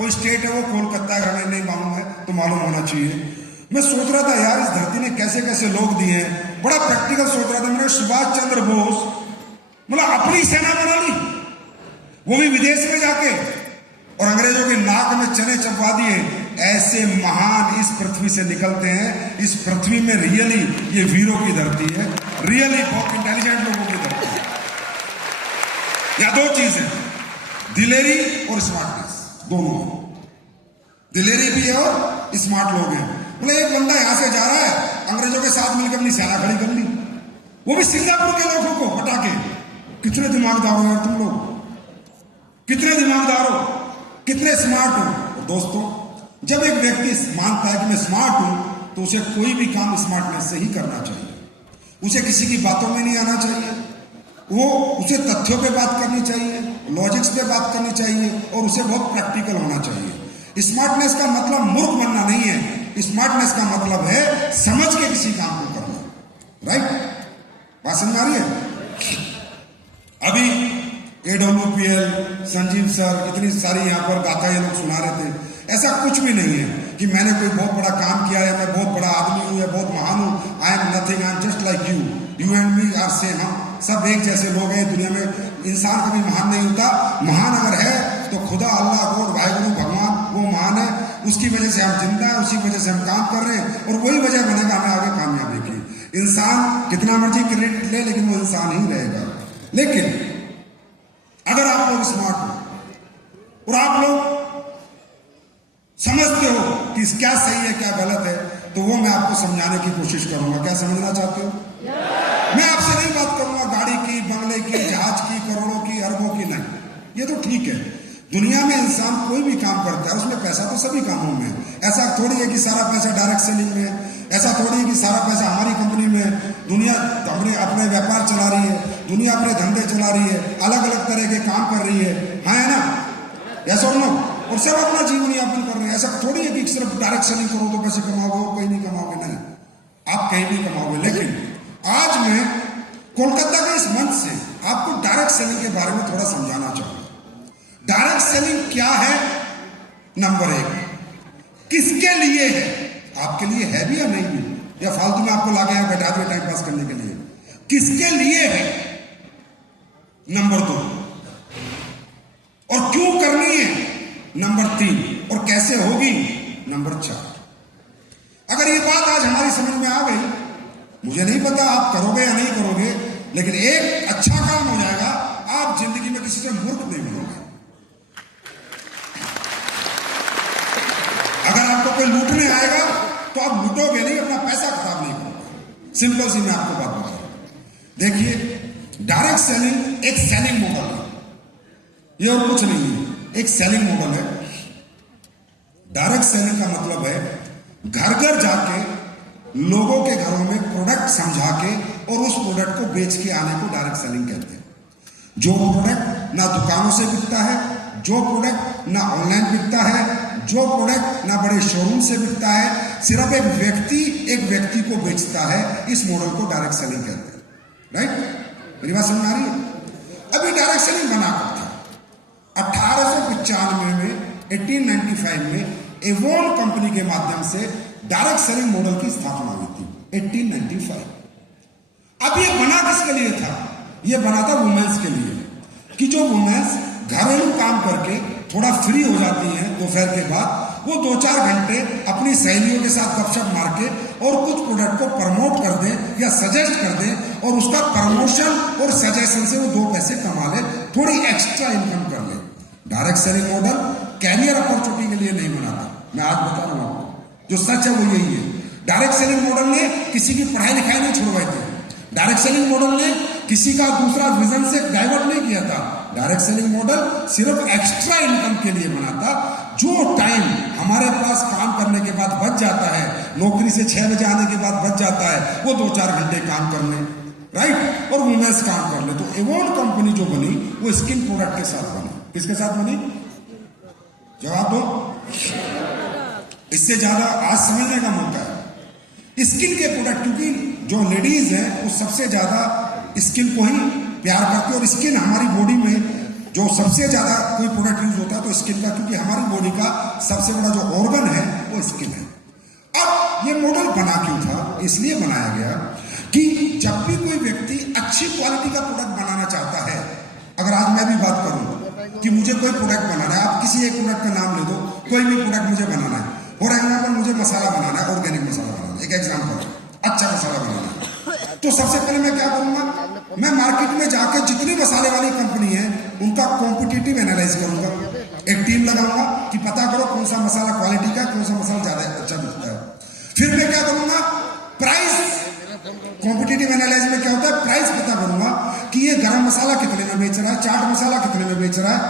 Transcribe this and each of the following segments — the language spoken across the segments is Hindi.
कोई स्टेट है वो कोलकाता है, हमें नहीं मालूम है तो मालूम होना चाहिए। मैं सोच रहा था यार इस धरती ने कैसे कैसे लोग दिए हैं, बड़ा प्रैक्टिकल सोच रहा था। मैंने सुभाष चंद्र बोस मतलब अपनी सेना बना ली, वो भी विदेश में जाके, और अंग्रेजों के नाक में चने चपवा दिए। ऐसे महान इस पृथ्वी से निकलते हैं। इस पृथ्वी में रियली ये वीरों की धरती है, रियली बहुत इंटेलिजेंट लोगों की धरती है। या दो चीज है, दिलेरी और स्मार्टनेस, दोनों है। दिलेरी भी है और स्मार्ट लोग हैं। मतलब एक बंदा यहां से जा रहा है, अंग्रेजों के साथ मिलकर अपनी सेना खड़ी कर ली, वो भी सिंगापुर के लोगों को हटा के। कितने दिमागदार हो यार तुम लोग, कितने दिमागदार हो, कितने स्मार्ट हो। और दोस्तों, जब एक व्यक्ति मानता है कि मैं स्मार्ट हूं, तो उसे कोई भी काम स्मार्टनेस से ही करना चाहिए। उसे किसी की बातों में नहीं आना चाहिए, उसे तथ्यों पे बात करनी चाहिए, लॉजिक्स पे बात करनी चाहिए, और उसे बहुत प्रैक्टिकल होना चाहिए। स्मार्टनेस का मतलब मूर्ख बनना नहीं है, स्मार्टनेस का मतलब है समझ के किसी काम को करना। राइट, बात समझ आ रही है। अभी AWPL, संजीव सर, इतनी सारी यहां पर गाथा ये लोग सुना रहे थे। ऐसा कुछ भी नहीं है कि मैंने कोई बहुत बड़ा काम किया है, मैं बहुत बड़ा आदमी हूं या बहुत महान हूं। I am nothing, I am just like you and me are same. हम सब एक जैसे लोग हैं दुनिया में। इंसान कभी महान नहीं होता। महान अगर है तो खुदा, अल्लाह, गॉड, वाहिगुरु, भगवान, वो महान है। उसकी वजह से हम जिंदा हैं, उसी वजह से हम काम कर रहे हैं, और वही वजह बनेगा हमें आगे कामयाबी की। इंसान कितना मर्जी क्रेडिट ले, लेकिन वो इंसान ही रहेगा। लेकिन अगर आप लोग स्मार्ट हो और आप लोग समझते हो कि क्या सही है क्या गलत है, तो वो मैं आपको समझाने की कोशिश करूंगा। क्या समझना चाहते हो? मैं आपसे नहीं बात करूंगा गाड़ी की, बंगले की, जहाज की, करोड़ों की, अरबों की, नहीं। ये तो ठीक है, दुनिया में इंसान कोई भी काम करता है उसमें पैसा तो सभी कामों में है। ऐसा थोड़ी है कि सारा पैसा डायरेक्ट सेलिंग में है, ऐसा थोड़ी है कि सारा पैसा हमारी कंपनी में। दुनिया अपने व्यापार चला रही है, दुनिया अपने धंधे चला रही है, अलग अलग तरह के काम कर रही है, हाँ है ना? ऐसा और सब अपना जीवन यापन कर रहे हैं। ऐसा थोड़ी है कि सिर्फ डायरेक्ट सेलिंग करो तो पैसे कमाओगे और कहीं नहीं कमाओगे, नहीं, आप कहीं नहीं कमाओगे। लेकिन आज मैं कोलकाता के इस मंच से आपको डायरेक्ट सेलिंग के बारे में थोड़ा समझाना चाहूंगा। डायरेक्ट सेलिंग क्या है? नंबर एक, किसके लिए है? आपके लिए है भी या नहीं भी, या फालतू में आपको लाके यहां बैठा दिया टाइम पास करने के लिए? किसके लिए है? नंबर दो, और क्यों करनी है? नंबर तीन, और कैसे होगी? नंबर चार। अगर ये बात आज हमारी समझ में आ गई, मुझे नहीं पता आप करोगे या नहीं करोगे, लेकिन एक अच्छा काम हो जाएगा, आप जिंदगी में किसी से मूर्ख नहीं बनोगे। अगर आपको कोई लूटने आएगा तो आप लूटोगे नहीं, अपना पैसा खराब नहीं करोगे। सिंपल सी मैं आपको बात बता रहा हूं। देखिए, डायरेक्ट सेलिंग एक सेलिंग मॉडल है, ये और कुछ नहीं है, एक सेलिंग मॉडल है। डायरेक्ट सेलिंग का मतलब है घर घर जाके लोगों के घरों में प्रोडक्ट समझा के और उस प्रोडक्ट को बेच के आने को डायरेक्ट सेलिंग कहते हैं। जो प्रोडक्ट ना दुकानों से बिकता है, जो प्रोडक्ट ना ऑनलाइन बिकता है, जो प्रोडक्ट ना बड़े शोरूम से बिकता है, सिर्फ एक व्यक्ति को बेचता है, इस मॉडल को डायरेक्ट सेलिंग कहते हैं। राइट, मेरी बात समझ आ रही है? अभी डायरेक्ट सेलिंग बना करता 1895 में 1895 में एवोन कंपनी के माध्यम से डायरेक्ट सेलिंग मॉडल की स्थापना हुई थी 1895। अब ये बना किसके लिए था? ये बना था वुमेन्स के लिए, कि जो वुमेन्स घरेलू काम करके थोड़ा फ्री हो जाती हैं दोपहर के बाद, वो 2-4 घंटे अपनी सहेलियों के साथ गपशप मार के और कुछ प्रोडक्ट को प्रमोट कर दें या सजेस्ट कर दें, और उसका प्रमोशन और सजेशन से वो 2 पैसे कमा ले, थोड़ी एक्स्ट्रा इनकम कर ले। Direct selling model career opportunity के लिए नहीं बना था, मैं आज बता रहा हूं आपको, जो सच है वो यही है। डायरेक्ट सेलिंग मॉडल ने किसी की पढ़ाई लिखाई नहीं छुड़वाई थी। डायरेक्ट सेलिंग मॉडल ने किसी का दूसरा विजन से डाइवर्ट नहीं किया था। डायरेक्ट सेलिंग मॉडल सिर्फ एक्स्ट्रा इनकम के लिए बना था। जो टाइम हमारे पास काम करने के बाद बच जाता है, नौकरी से 6 बजे आने के बाद बच जाता है, वो 2-4 घंटे काम कर ले, राइट, और वुमेन्स काम कर ले। तो एवोन कंपनी जो बनी वो स्किन प्रोडक्ट के साथ बनी। किसके साथ बनी? जवाब दो। इससे ज्यादा आज समझने का मौका है। स्किन के प्रोडक्ट, क्योंकि जो लेडीज हैं वो सबसे ज्यादा स्किन को ही प्यार करती है, और स्किन हमारी बॉडी में जो सबसे ज्यादा कोई प्रोडक्ट यूज होता है तो स्किन का, क्योंकि हमारी बॉडी का सबसे बड़ा जो ऑर्गन है वो स्किन है। अब ये मॉडल बना क्यों था? इसलिए बनाया गया कि जब भी कोई व्यक्ति अच्छी क्वालिटी का प्रोडक्ट बनाना चाहता है, अगर आज मैं भी बात करूं कि मुझे कोई प्रोडक्ट बनाना है, आप किसी एक प्रोडक्ट का नाम ले दो, कोई भी प्रोडक्ट मुझे बनाना है, फॉर एग्जाम्पल मुझे मसाला बनाना है, ऑर्गेनिक मसाला बनाना है, एक एग्जाम्पल, अच्छा मसाला बनाना है, तो सबसे पहले मैं क्या करूंगा, मैं मार्केट में जाकर जितनी मसाले वाली कंपनी है उनका कॉम्पिटिटिव एनालाइज करूंगा, एक टीम लगाऊंगा कि पता करो कौन सा मसाला क्वालिटी का, कौन सा मसाला ज्यादा अच्छा बिकता है। फिर मैं क्या करूंगा, प्राइस, कॉम्पिटिटिव एनालाइज में क्या होता है, प्राइस पता करूंगा कि ये गरम मसाला कितने में बेच रहा है, चाट मसाला कितने में बेच रहा है,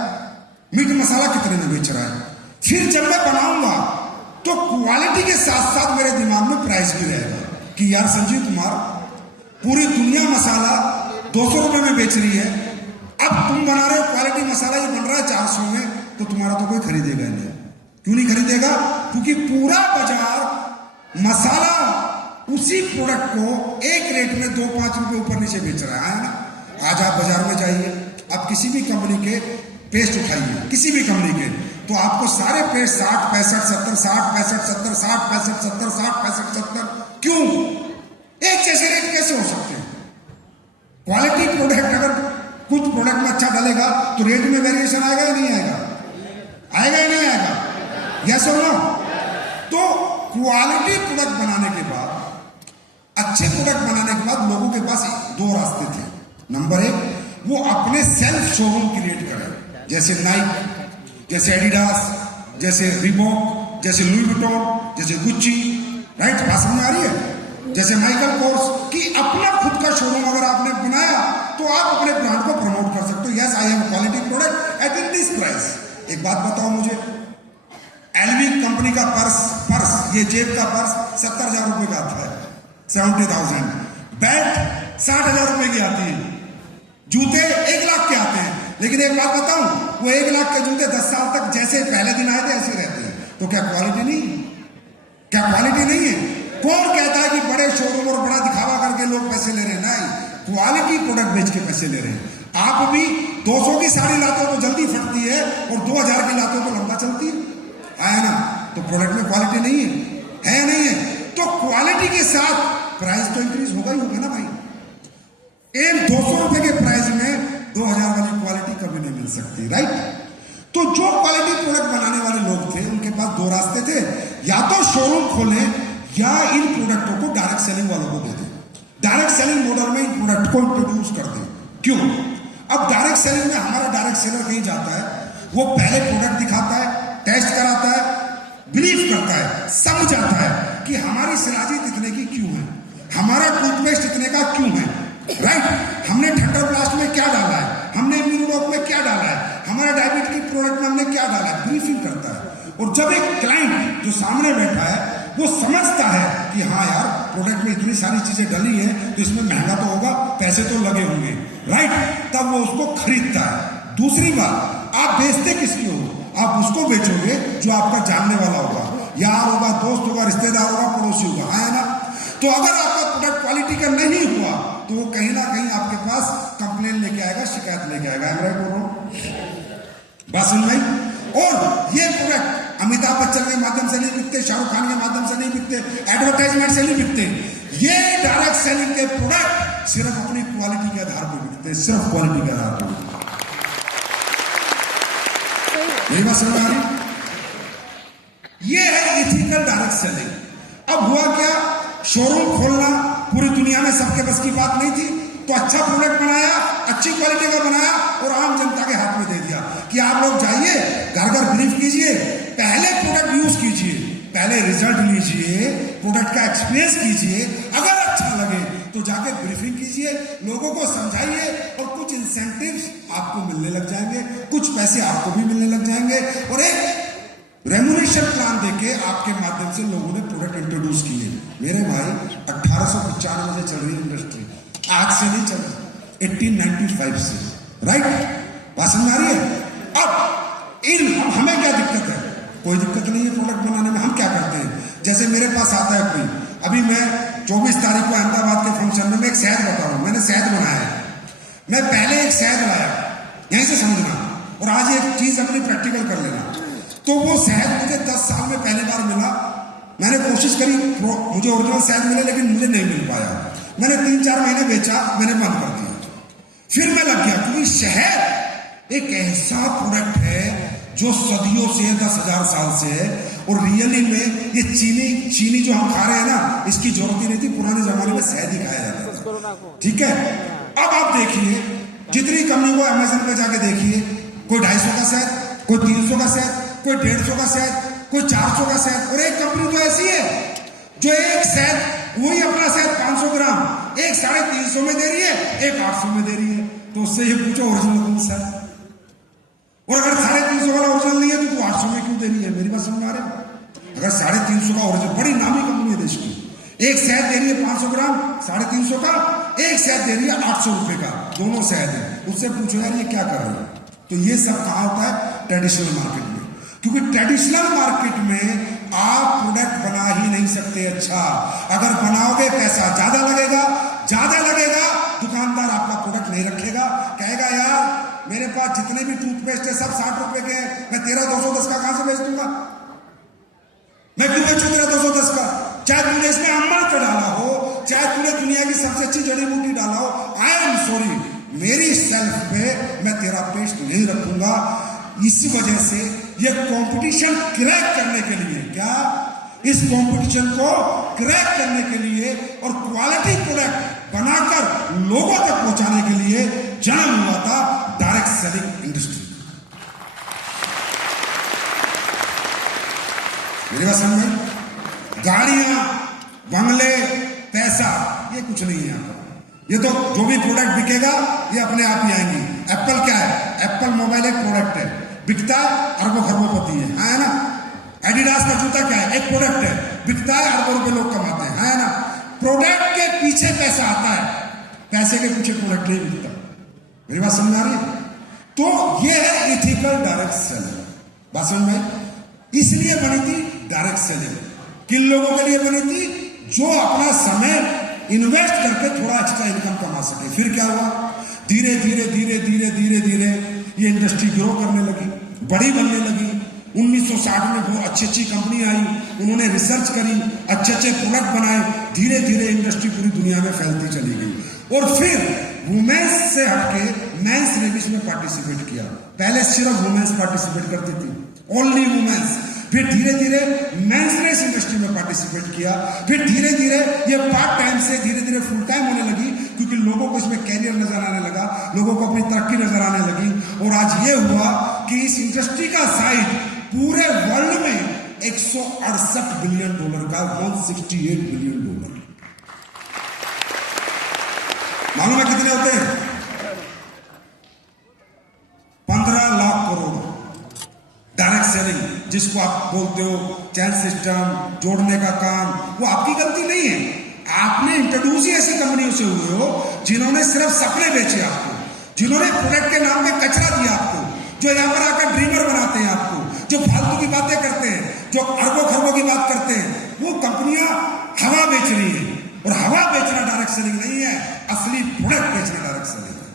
मीट मसाला कितने में बेच रहा है। फिर जब मैं बनाऊंगा तो क्वालिटी के साथ साथ मेरे दिमाग में प्राइस भी रहेगा कि यार संजीव कुमार, पूरी दुनिया मसाला 200 रुपए में बेच रही है, अब तुम बना रहे हो क्वालिटी मसाला, ये बन रहा है 400 में, तो तुम्हारा तो कोई खरीदेगा नहीं। क्यों नहीं खरीदेगा? क्योंकि पूरा बाजार मसाला उसी प्रोडक्ट को एक रेट में 2-5 रुपए ऊपर नीचे बेच रहा है ना। आज आप बाजार में जाइए, आप किसी भी कंपनी के पेस्ट उठाइए, किसी भी कंपनी के, तो आपको सारे पेस्ट 60, 65, 70, 60, 65, 70, 60, 65, 70, 60, 65, 70, क्यों? एक जैसे रेट कैसे हो सकते हैं? क्वालिटी प्रोडक्ट, अगर कुछ प्रोडक्ट में अच्छा डालेगा तो रेट में वेरिएशन आएगा या नहीं आएगा? आएगा या नहीं आएगा? यस और नो? तो क्वालिटी प्रोडक्ट बनाने के बाद, अच्छे प्रोडक्ट बनाने के बाद लोगों के पास 2 रास्ते थे। नंबर 1, वो अपने सेल्फ शोरूम क्रिएट करें, जैसे नाइक, जैसे एडिडास, जैसे रिबॉक, जैसे लुई विटॉन, जैसे गुच्ची, राइट? बात समझ आ रही है? जैसे माइकल कोर्स, कि अपना खुद का शोरूम अगर आपने बनाया तो आप अपने ब्रांड को प्रमोट कर सकते हो। Yes, I have quality product at this price. एक बात बताओ मुझे, एलवी कंपनी का पर्स, ये जेब का पर्स 70,000 रुपए का आता है, 70,000। बेल्ट 60,000 रुपए की आती है, जूते 1 लाख के आते हैं। लेकिन एक बात बताऊं, वो 1 लाख के जूते 10 साल तक जैसे पहले दिन आए थे ऐसे रहते हैं। तो क्या क्वालिटी नहीं? क्या क्वालिटी नहीं है? कौन कहता है कि बड़े शोरूम और बड़ा दिखावा करके लोग पैसे ले रहे हैं? नहीं, क्वालिटी प्रोडक्ट बेच के पैसे ले रहे हैं। आप भी 200 की साड़ी लाते हो तो जल्दी फटती है, और 2000 की लाते हो तो लंबा चलती है ना? तो प्रोडक्ट में क्वालिटी नहीं है या नहीं है? तो क्वालिटी के साथ प्राइस तो इंक्रीज होगा ही होगा ना भाई। एक 200 रुपए के प्राइस में 2000 वाली क्वालिटी कभी नहीं मिल सकती, राइट? तो जो क्वालिटी प्रोडक्ट बनाने वाले लोग थे उनके पास 2 रास्ते थे, या तो शोरूम खोलें या इन प्रोडक्टों को डायरेक्ट सेलिंग वालों को दे दें, डायरेक्ट सेलिंग मॉडल में इन प्रोडक्ट को इंट्रोड्यूस कर दें। क्यों? अब डायरेक्ट सेलिंग में हमारा डायरेक्ट सेलर कहीं जाता है, वो पहले प्रोडक्ट दिखाता है, टेस्ट कराता है, बिलीव करता है, समझाता है कि हमारी शिलाजीत इतने की क्यों है, हमारा टूथपेस्ट इतने का क्यों है, राइट? हमने थंडर ब्लास्ट में क्या डाला है, हमने इम्यूनोलॉग में क्या डाला है, हमारा डायबिटिक प्रोडक्ट में हमने क्या डाला है, ब्रीफिंग करता है। और जब एक क्लाइंट जो सामने बैठा है वो समझता है कि हाँ यार, प्रोडक्ट में इतनी सारी चीजें डली हैं तो इसमें महंगा तो होगा, पैसे तो लगे होंगे, राइट? तब वो उसको खरीदता है। दूसरी बात, आप बेचते किसकी हो? आप उसको बेचोगे जो आपका जानने वाला होगा, यार होगा, दोस्त होगा, रिश्तेदार होगा, पड़ोसी होगा, है ना? तो अगर आपका प्रोडक्ट क्वालिटी का नहीं हुआ तो वो कहीं ना कहीं आपके पास कंप्लेन लेके आएगा, शिकायत लेके आएगा। बात सुन भाई। और ये प्रोडक्ट अमिताभ बच्चन के माध्यम से नहीं बिकते, शाहरुख खान के माध्यम से नहीं बिकते, एडवर्टाइजमेंट से नहीं बिकते। ये डायरेक्ट सेलिंग के प्रोडक्ट सिर्फ अपनी क्वालिटी के आधार पर बिकते, सिर्फ क्वालिटी के आधार पर। मेरी बात समझ आ रही? ये है इथिकल डायरेक्ट सेलिंग। अब हुआ क्या, शोरूम खोलना पूरी दुनिया में सबके बस की बात नहीं थी, तो अच्छा प्रोडक्ट बनाया, अच्छी क्वालिटी का बनाया और आम जनता के हाथ में दे दिया कि आप लोग जाइए, घर घर ब्रीफ कीजिए, पहले प्रोडक्ट यूज कीजिए, पहले रिजल्ट लीजिए, प्रोडक्ट का एक्सपीरियंस कीजिए, अगर अच्छा लगे तो जाके ब्रीफिंग कीजिए, लोगों को समझाइए और कुछ इंसेंटिव्स आपको मिलने लग जाएंगे, कुछ पैसे आपको भी मिलने लग जाएंगे और एक रेम्यूनरेशन प्लान देके आपके माध्यम से लोगों ने प्रोडक्ट इंट्रोड्यूस किए। मेरे भाई 1895 से चल रही इंडस्ट्री, आज से नहीं चल रही, 1895 से, राइट? बात समझ आ रही है? अब हमें क्या दिक्कत है? कोई दिक्कत नहीं है प्रोडक्ट बनाने में। हम क्या करते हैं, जैसे मेरे पास आता है कोई, अभी मैं 24 तारीख को अहमदाबाद के फंक्शन में मैं एक शहद बता रहा हूं, मैंने शहद बनाया है। मैं पहले एक शहद लाया, यहीं से समझना, और आज एक चीज अपनी प्रैक्टिकल कर लेना। तो वो शहद मुझे 10 साल में पहली बार मिला। मैंने कोशिश करी मुझे ओरिजिनल शहद मिले, लेकिन मुझे नहीं मिल पाया। मैंने 3-4 महीने बेचा, मैंने बंद कर दिया। फिर मैं लग गया, क्योंकि शहद एक ऐसा प्रोडक्ट है जो सदियों से, 10,000 साल से है। और रियली में ये चीनी जो हम खा रहे हैं ना, इसकी जरूरत ही नहीं थी। पुराने जमाने में शहद ही खाया जाता था, ठीक है। अब आप देखिए, जितनी कंपनी को अमेजन पे जाके देखिए, कोई 250 का शहद, कोई 300 का शहद, कोई 150 का शहद, कोई 400 का शहद। और एक कंपनी तो ऐसी है जो एक शहद, वही अपना शहद 500 ग्राम एक 350 में दे रही है, एक 800 में दे रही है। तो उससे ये पूछो ओरिजिनल कौन सा है? और अगर 350 वाला ओरिजिनल नहीं है तो तू 800 में क्यों दे रही है? मेरी बात समझ आ रही है? अगर 350 का ओरिजिनल, बड़ी नामी कंपनी है देश की, एक शहद दे रही है 500 ग्राम 350 का, एक शहद दे रही है 800 रुपए का, दोनों शहद है। उससे पूछो यार ये क्या कर रहे हो? तो ये सब कहाँ होता है? ट्रेडिशनल मार्केट में। क्योंकि ट्रेडिशनल मार्केट में आप प्रोडक्ट बना ही नहीं सकते अच्छा। अगर बनाओगे पैसा ज्यादा लगेगा, दुकानदार आपका प्रोडक्ट नहीं रखेगा, कहेगा यार मेरे पास जितने भी टूथपेस्ट है सब 60 रुपए के हैं, मैं तेरा 210 का कहां से बेच दूंगा? मैं क्यों बेचू तेरा 210 का? चाहे तूने इसमें अमृत डाला हो, चाहे तूने दुनिया की सबसे अच्छी जड़ी बूटी डाला हो, आई एम सॉरी, मेरी सेल्फ पे मैं तेरा पेस्ट नहीं रखूंगा। इस वजह से ये कंपटीशन क्रैक करने के लिए, क्या इस कंपटीशन को क्रैक करने के लिए और क्वालिटी प्रोडक्ट बनाकर लोगों तक पहुंचाने के लिए जन्म हुआ था डायरेक्ट सेलिंग इंडस्ट्री। मेरी बात समझ में? गाड़ियां, बंगले, पैसा, ये कुछ नहीं है यहाँ पर। ये तो जो भी प्रोडक्ट बिकेगा ये अपने आप ही आएंगी। एप्पल क्या है? एप्पल मोबाइल एक प्रोडक्ट है, बिकता है, अरबों खरबोपति है ना। एडिडास का जूता क्या है? एक प्रोडक्ट है, बिकता है, अरबों रुपए लोग कमाते हैं, है ना। प्रोडक्ट के पीछे पैसा आता है, पैसे के पीछे प्रोडक्ट नहीं बिकता। मेरी बात समझ आ रही है? तो ये है इथिकल डायरेक्ट सेलिंग। बात समझ में? इसलिए बनी थी डायरेक्ट सेलिंग। किन लोगों के लिए बनी थी? जो अपना समय इन्वेस्ट करके थोड़ा एक्स्ट्रा इनकम कमा सके। फिर क्या हुआ? धीरे धीरे ये इंडस्ट्री ग्रो करने लगी, बड़ी बनने लगी। 1960 में बहुत अच्छी कंपनी आई, उन्होंने रिसर्च करी, अच्छे प्रोडक्ट बनाए, धीरे धीरे इंडस्ट्री पूरी दुनिया में फैलती चली गई। और फिर वुमेन्स से हटके मेंस ने भी इसमें पार्टिसिपेट किया। पहले सिर्फ वुमेन्स पार्टिसिपेट करती थी, ओनली वुमेन्स। फिर धीरे धीरे मेंस ने इस इंडस्ट्री में पार्टिसिपेट किया। फिर धीरे धीरे ये पार्ट टाइम से धीरे धीरे फुल टाइम होने लगी, क्योंककि लोगों को इसमें कैरियर नजर आने लगा, लोगों को अपनी तरक्की नजर आने लगी। और आज ये हुआ कि इस इंडस्ट्री का साइज पूरे वर्ल्ड में $168 बिलियन का, $168 बिलियन। मालूम है कितने होते हैं? 15 लाख करोड़। डायरेक्ट सेलिंग जिसको आप बोलते हो, चैन सिस्टम जोड़ने का काम, वो आपकी गलती नहीं है। आपने इंट्रोड्यूस ही ऐसी कंपनियों से हुए हो जिन्होंने सिर्फ सपने बेचे आपको, जिन्होंने प्रोडक्ट के नाम पे कचरा दिया आपको, जो यहां पर आकर ड्रीमर बनाते हैं आपको, जो फालतू की बातें करते हैं, जो अरबों खरबों की बात करते हैं। वो कंपनियां हवा बेच रही है, और हवा बेचना डायरेक्ट सेलिंग नहीं है, असली प्रोडक्ट बेचना डायरेक्ट सेलिंग है।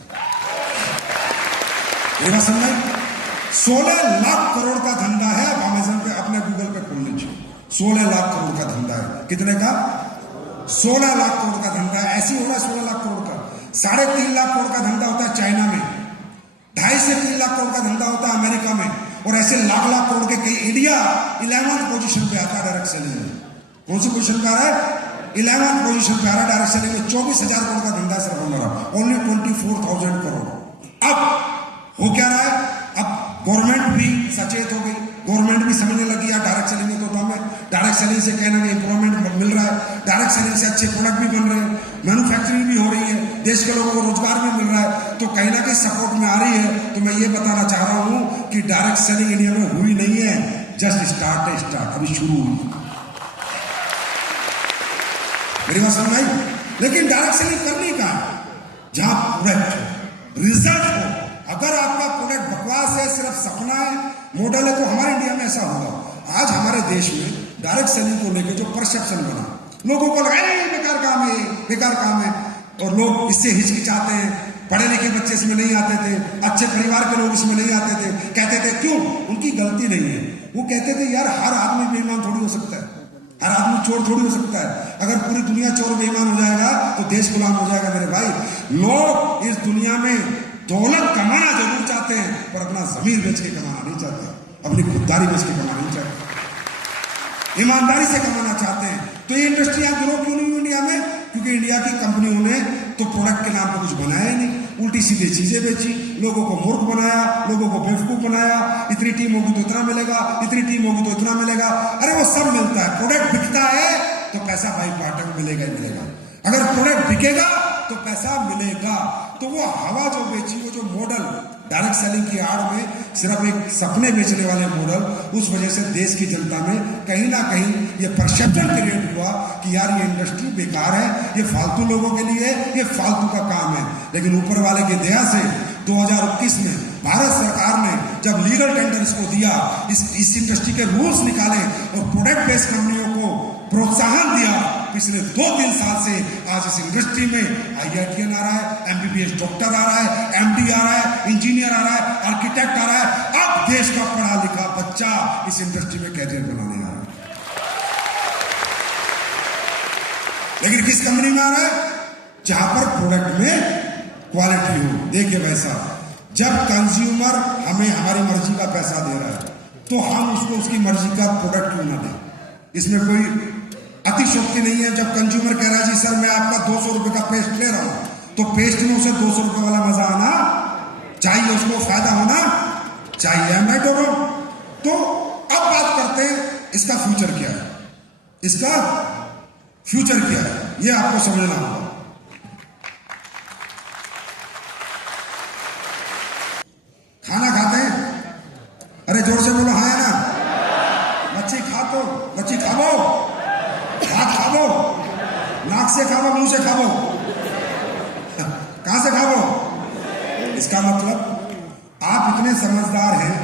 ये बात समझ? 16 लाख करोड़ का धंधा है। अमेजन पे, अपने गूगल पे खोल लीजिए, 16 लाख करोड़ का धंधा है। कितने का? 16 लाख करोड़ का धंधा है। ऐसी हो रहा है 16 लाख करोड़ का। 3.5 लाख करोड़ का धंधा होता है चाइना में, 2.5 से 3 लाख करोड़ का धंधा होता है अमेरिका में, और ऐसे लाख लाख करोड़ के कई। इंडिया 11th पोजीशन पे आता है डायरेक्ट सेलिंग में। कौन सी पोजीशन पे आ रहा है? 11th पोजीशन पे आ रहा है डायरेक्ट सेलिंग में। 24,000 करोड़ का धंधा सिर्फ हमारा, ओनली 24,000 करोड़। अब हो क्या रहा है? अब गवर्नमेंट भी सचेत हो गई, गवर्नमेंट भी समझने लगी यार डायरेक्ट सेलिंग में तो दम है। डायरेक्ट सेलिंग से कहना नहीं, एम्प्लॉयमेंट मिल रहा है, डायरेक्ट सेलिंग से अच्छे प्रोडक्ट भी बन रहे हैं, मैन्युफैक्चरिंग भी हो रही है, देश के लोगों को रोजगार भी मिल रहा है, तो कहीं ना कहीं सपोर्ट में आ रही है। तो मैं ये बताना चाह रहा हूं कि डायरेक्ट सेलिंग इंडिया में हुई नहीं है, जस्ट स्टार्ट है, स्टार्ट अभी शुरू हुई। मेरी बात समझ आई? लेकिन डायरेक्ट सेलिंग करनी कहां? जहां प्रोडक्ट हो, रिजल्ट हो। अगर आपका प्रोडक्ट बकवास है, सिर्फ सपना है, मॉडल है, तो हमारे इंडिया में ऐसा होगा। आज हमारे देश में डायरेक्ट सेलिंग को लेकर जो परसेप्शन बना, लोगों को लगा बेकार काम है, बेकार काम है, और लोग इससे हिचकिचाते हैं। पढ़े लिखे बच्चे इसमें नहीं आते थे, अच्छे परिवार के लोग इसमें नहीं आते थे। कहते थे क्यों? उनकी गलती नहीं है। वो कहते थे यार हर आदमी बेईमान थोड़ी हो सकता है, हर आदमी चोर थोड़ी हो सकता है। अगर पूरी दुनिया चोर बेईमान हो जाएगा तो देश गुलाम हो जाएगा। मेरे भाई, लोग इस दुनिया में दौलत कमाना जरूर चाहते हैं, पर अपना जमीन बेच के कमाना नहीं चाहते, अपनी खुददारी बेच के कमाना नहीं चाहते, ईमानदारी से कमाना चाहते हैं। तो ये इंडस्ट्रियां ग्रो क्यों नहीं हुई इंडिया में? क्योंकि इंडिया की कंपनियों ने तो प्रोडक्ट के नाम पर कुछ बनाया ही नहीं, उल्टी सीधी चीजें बेची, लोगों को मूर्ख बनाया, लोगों को बेवकूफ बनाया। इतनी टीम होगी तो इतना मिलेगा, इतनी टीम होगी तो इतना मिलेगा। अरे वो सब मिलता है, प्रोडक्ट बिकता है तो पैसा बाई पार्टन मिलेगा ही मिलेगा। अगर प्रोडक्ट बिकेगा तो पैसा मिलेगा। तो वो हवा जो बेची, वो जो मॉडल डायरेक्ट सेलिंग की आड़ में सिर्फ एक सपने बेचने वाले मॉडल, उस वजह से देश की जनता में कहीं ना कहीं ये परसेप्शन क्रिएट हुआ कि यार ये इंडस्ट्री बेकार है, ये फालतू लोगों के लिए, ये फालतू का काम है। लेकिन ऊपर वाले की दया से 2021 में भारत सरकार ने जब लीगल टेंडर इसको दिया, इस इंडस्ट्री के रूल्स निकाले और प्रोडक्ट बेस्ड कंपनियों को प्रोत्साहन दिया, पिछले 2-3 साल से आज इस इंडस्ट्री में IITian आ रहा है, MBBS डॉक्टर आ रहा है, MD आ रहा है, इंजीनियर आ रहा है, आर्किटेक्ट आ रहा है। अब देश का पढ़ा लिखा बच्चा इस इंडस्ट्री में कैरियर बनाने आ रहा है। लेकिन किस कंपनी में आ रहा है? जहां पर प्रोडक्ट में क्वालिटी हो। देखिए भाई साहब, जब कंज्यूमर हमें हमारी मर्जी का पैसा दे रहा है तो हम उसको उसकी मर्जी का प्रोडक्ट क्यों ना दें? इसमें कोई अतिशोक्ति नहीं है। जब कंज्यूमर कह रहा है जी सर मैं आपका 200 रुपए का पेस्ट ले रहा हूं, तो पेस्ट में उसे 200 रुपए वाला मजा आना चाहिए, उसको फायदा होना चाहिए। मैं तो अब बात करते हैं इसका फ्यूचर क्या है। इसका फ्यूचर क्या है ये आपको समझना होगा। खाना खाते हैं, अरे जोर से बोलो हाँ है ना। मच्छी खाओ, मच्छी खाओ, भात खाओ, नाक से खाओ, मुंह से खाओ, कहां से खाओ? इसका मतलब आप इतने समझदार हैं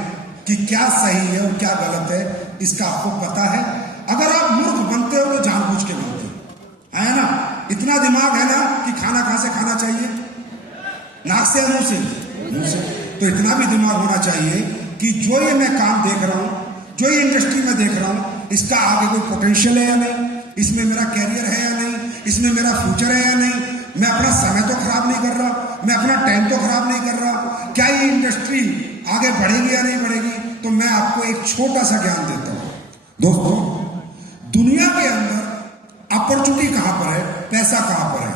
कि क्या सही है और क्या गलत है इसका आपको पता है। अगर आप मूर्ख बनते हो तो जानबूझ के बनते हो, है ना। इतना दिमाग है ना कि खाना कहां से खाना चाहिए? नाक से, मुंह से, मुंह से। तो इतना भी दिमाग होना चाहिए कि जो ये मैं काम देख रहा हूं, जो ये इंडस्ट्री में देख रहा हूं, इसका आगे कोई पोटेंशियल है या नहीं, इसमें मेरा कैरियर है या नहीं, इसमें मेरा फ्यूचर है या नहीं, मैं अपना समय तो खराब नहीं कर रहा, मैं अपना टाइम तो खराब नहीं कर रहा, क्या ये इंडस्ट्री आगे बढ़ेगी या नहीं बढ़ेगी। तो मैं आपको एक छोटा सा ज्ञान देता हूं दोस्तों, दुनिया के अंदर अपॉर्चुनिटी कहां पर है, पैसा कहां पर है?